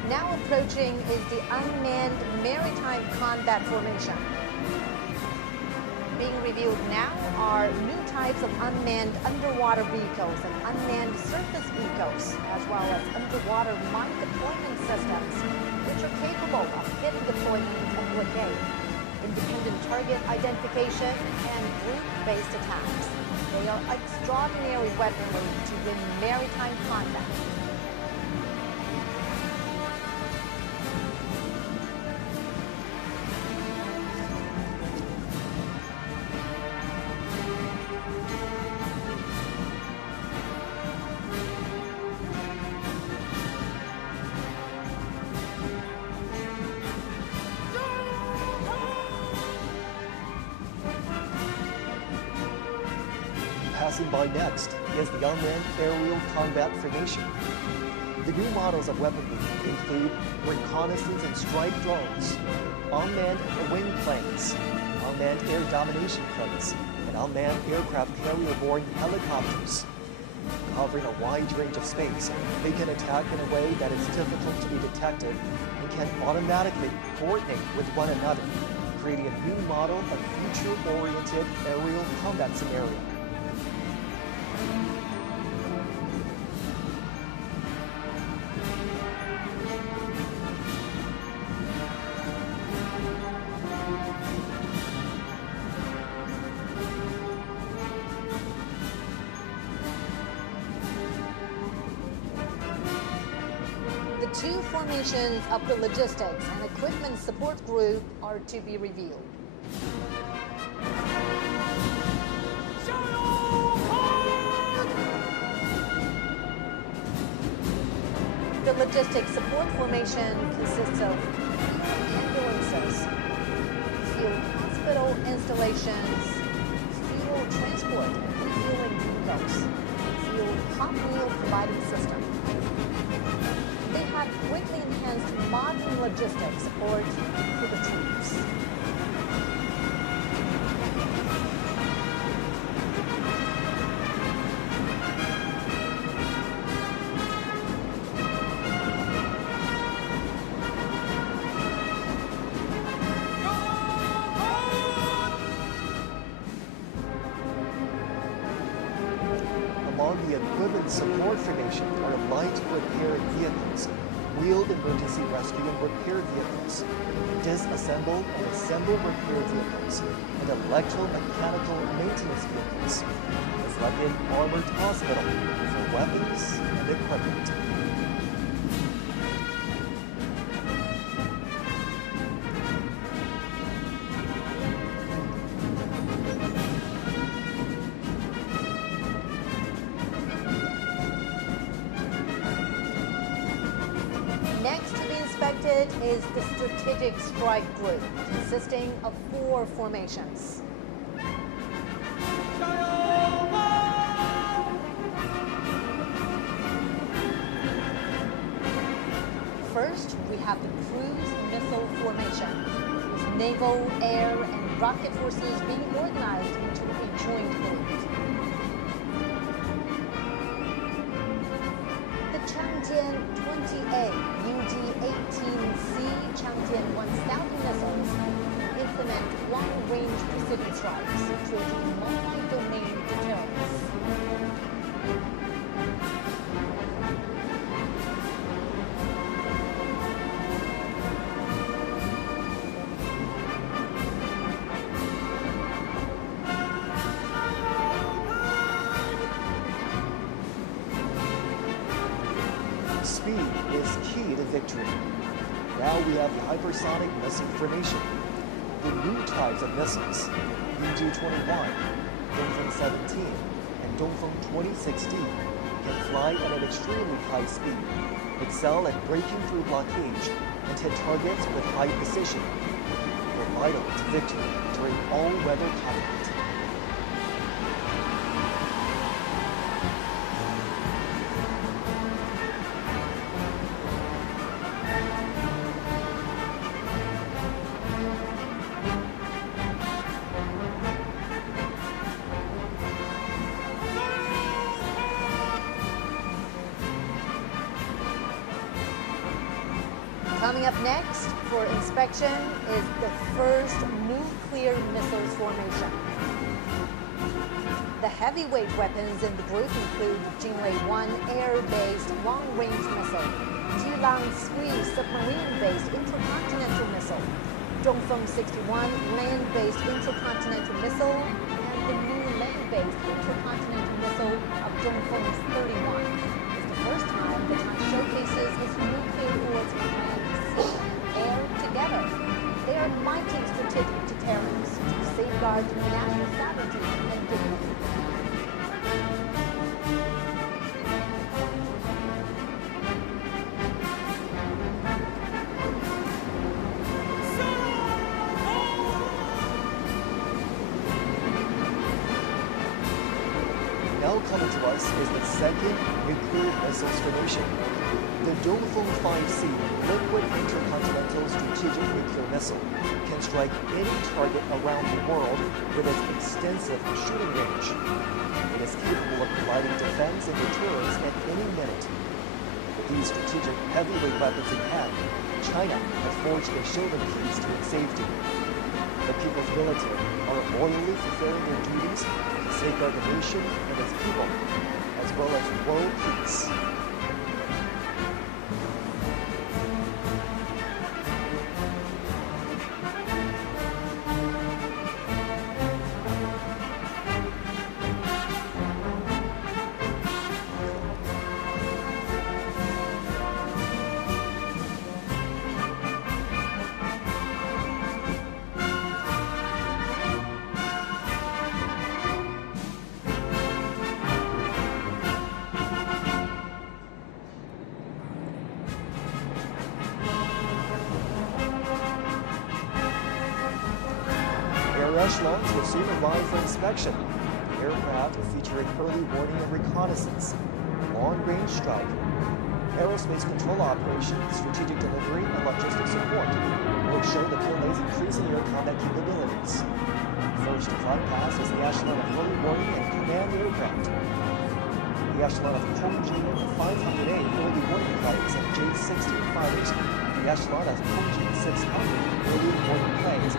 Now approaching is the Unmanned Maritime Combat Formation. Being reviewed now are new types of unmanned underwater vehicles and unmanned surface vehicles, as well as underwater mine deployment systems, which are capable of hit deployment and blockade, independent target identification, and group-based attacks. They are extraordinary weaponry to win maritime combat. Passing by next is the Unmanned Aerial Combat Formation. The new models of weaponry include reconnaissance and strike drones, unmanned wing planes, unmanned air domination planes, and unmanned aircraft carrier-borne helicopters. Covering a wide range of space, they can attack in a way that is difficult to be detected and can automatically coordinate with one another, creating a new model of future-oriented aerial combat scenario. Two formations of the Logistics and Equipment Support Group are to be revealed. The Logistics Support Formation consists of ambulances, field hospital installations, fuel transport and refueling vehicles, and field hot wheel providing system. They have greatly enhanced modern logistics support for the troops. Among the equipment support formation are light repair vehicles, wheeled emergency rescue and repair vehicles, disassembled and assembled repair vehicles, and electromechanical maintenance vehicles, as like an armored hospital for weapons and equipment. Next to be inspected is the Strategic Strike Group, consisting of 4 formations. First, we have the Cruise Missile Formation, with naval, air, and rocket forces being organized into a joint group. The Changjian 20A UG-18C Changjian 1000 missiles implement long-range precision strikes, creating multi-domain deterrence. Speed is key to victory. Now we have the hypersonic missile formation. The new types of missiles, UG-21, Dongfeng 17, and Dongfeng 2016, can fly at an extremely high speed, excel at breaking through blockage, and hit targets with high precision. They're vital to victory during all-weather combat. Coming up next for inspection is the first nuclear missiles formation. The heavyweight weapons in the group include Jingwei-1 air-based long-range missile, Jilang-3 submarine-based intercontinental missile, Dongfeng 61 land-based intercontinental missile, and the new land-based intercontinental missile of Dongfeng 31. It's the first time the China showcases its nuclear warfare plans air together. They are mighty strategic deterrents to safeguard national sovereignty and dignity. Now coming to us is the second nuclear missiles formation. The Dongfeng 5C liquid intercontinental strategic nuclear missile can strike any target around the world with its extensive shooting range. It is capable of providing defense and deterrence at any minute. With these strategic heavyweight weapons in hand, China has forged a shield of peace to its safety. The people's military are loyally fulfilling their duties to safeguard the nation and its people, as well as world peace. Echelons will soon arrive for inspection. The aircraft featuring early warning and reconnaissance, long-range strike, aerospace control operations, strategic delivery, and logistics support will show the PLA's increasing air combat capabilities. First to fly past is the echelon of early warning and command aircraft. The echelon of Hongjing 500A early warning planes and J-16 fighters, the echelon of Hongjing 600 early warning planes,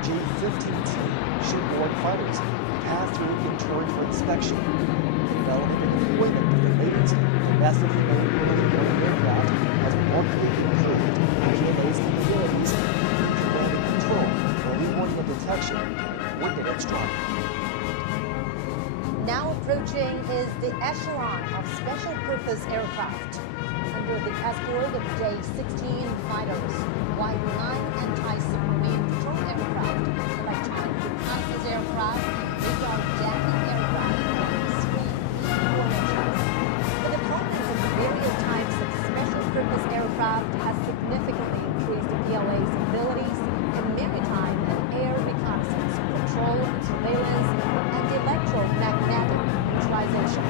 J-15T shipboard fighters pass through interred for inspection. Development and deployment of the latest domestically made early warning aircraft has remarkably improved PLA's capabilities in command and control, early warning and detection, coordinated strike. Now approaching is the echelon of special purpose aircraft. Under the escort of J-16 fighters, Y-9 anti-submarine patrol aircraft, electronic reconnaissance aircraft, radar jacking aircraft, and screen formations. The deployment of various types of special purpose aircraft has significantly increased the PLA's abilities in maritime and air reconnaissance, patrol, surveillance, and electromagnetic neutralization.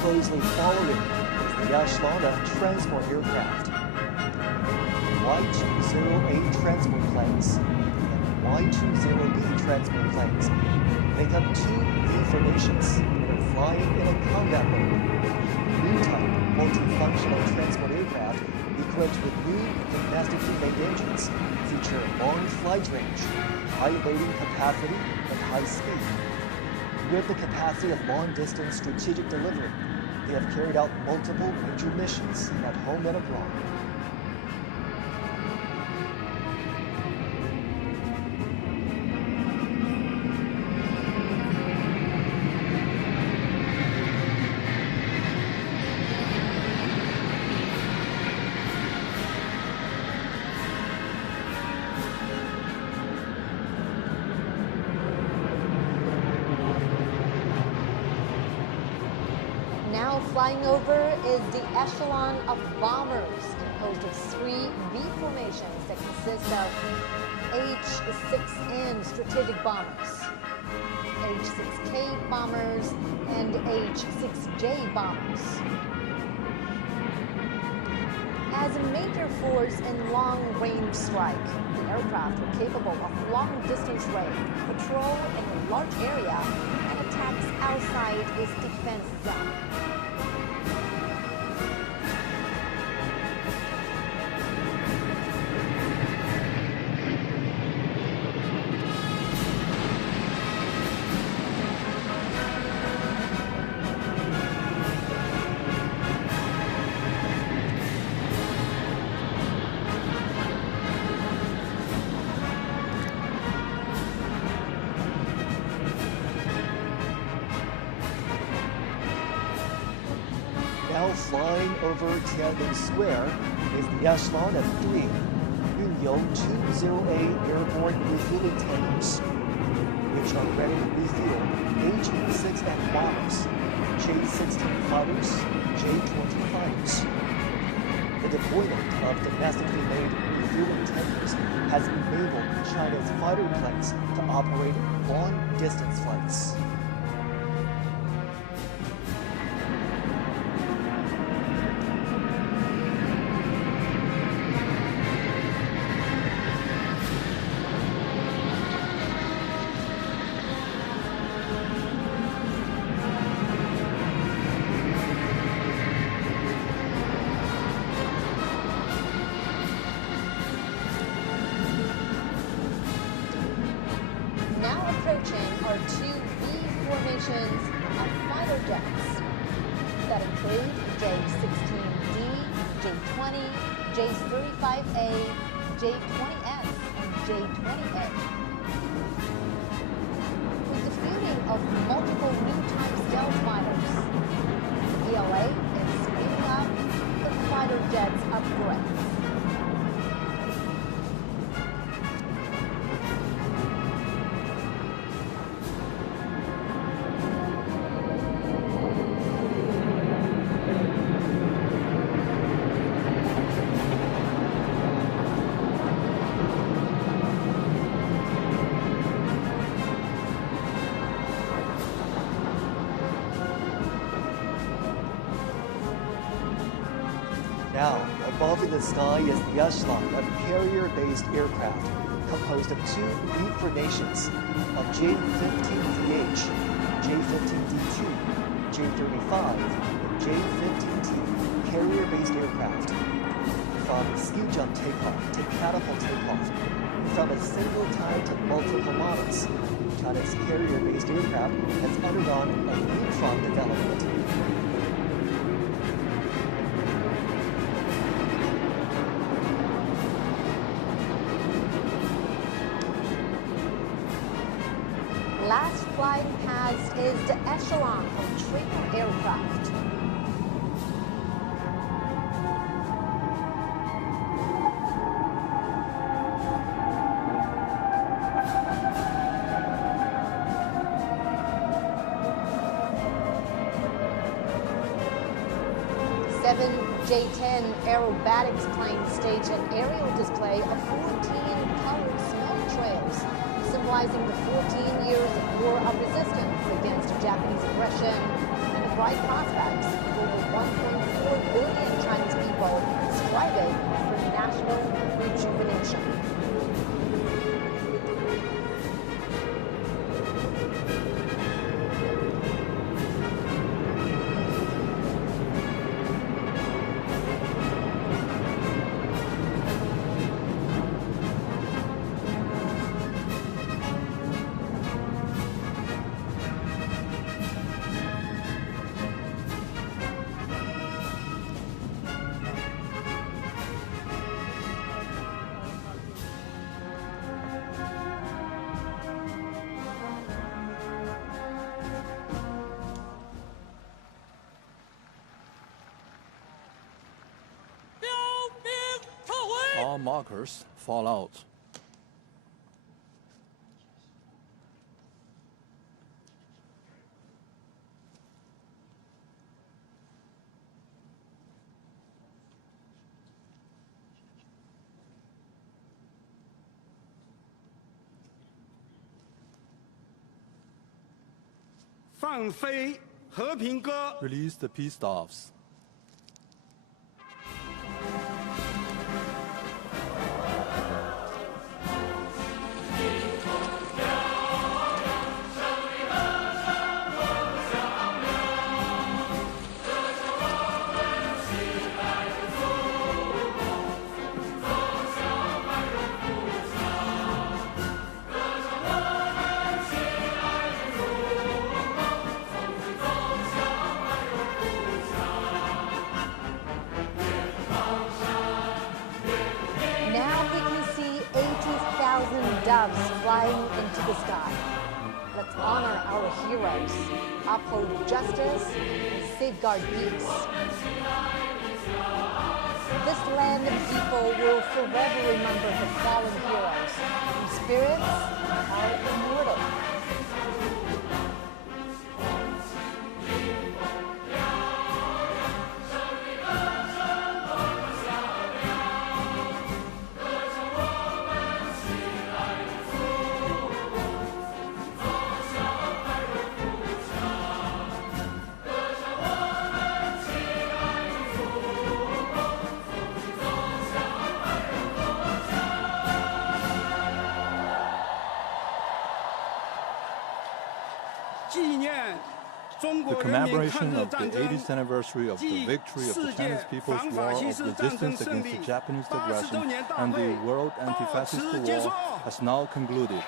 Closely following is the echelon of transport aircraft. Y-20A transport planes and Y-20B transport planes make up two V formations that are flying in a combat mode. New type multifunctional transport aircraft equipped with new domestically made engines feature long flight range, high loading capacity, and high speed. With the capacity of long-distance strategic delivery, They have carried out multiple major missions at home and abroad. Now flying over is the echelon of bombers, composed of 3 V formations that consist of H-6N strategic bombers, H-6K bombers, and H-6J bombers. As a major force in long-range strike, the aircraft were capable of long-distance range, patrol in a large area, and attacks outside its defense zone. Now flying over Tiananmen Square is the echelon of 3 Yunyou 208 airborne refueling tankers, which are ready to refuel H-6N bombers, J-16 fighters, J-20 fighters. The deployment of domestically made refueling tankers has enabled China's fighter planes to operate long-distance flights. Now approaching are 2 V formations of fighter jets that include J-16D, J-20, J-35A, J-20S, and J-20A. With the fielding of multiple new type stealth fighters, the PLA is speeding up the fighter jets upgrades. Now, above in the sky is the echelon of carrier-based aircraft composed of 2 V formations of J-15DH, J-15D2, J-35, and J-15T carrier-based aircraft. From ski jump takeoff to catapult takeoff, from a single type to multiple models, China's carrier-based aircraft has undergone a leapfrog development. Last flying past is the echelon of trainer aircraft. Seven J-10 Acrobatics planes stage an aerial display of 14 colored smoke trails, symbolizing the 14 years of war of resistance against Japanese aggression and the bright prospects of over 1.4 billion Chinese people striving for national rejuvenation. markers fall out. Release the peace staffs. Doves flying into the sky. Let's honor our heroes, uphold justice, and safeguard peace. This land and people will forever remember the fallen heroes, whose spirits are immortal. The commemoration of the 80th anniversary of the victory of the Chinese People's War of Resistance against the Japanese aggression and the World Anti-Fascist War has now concluded.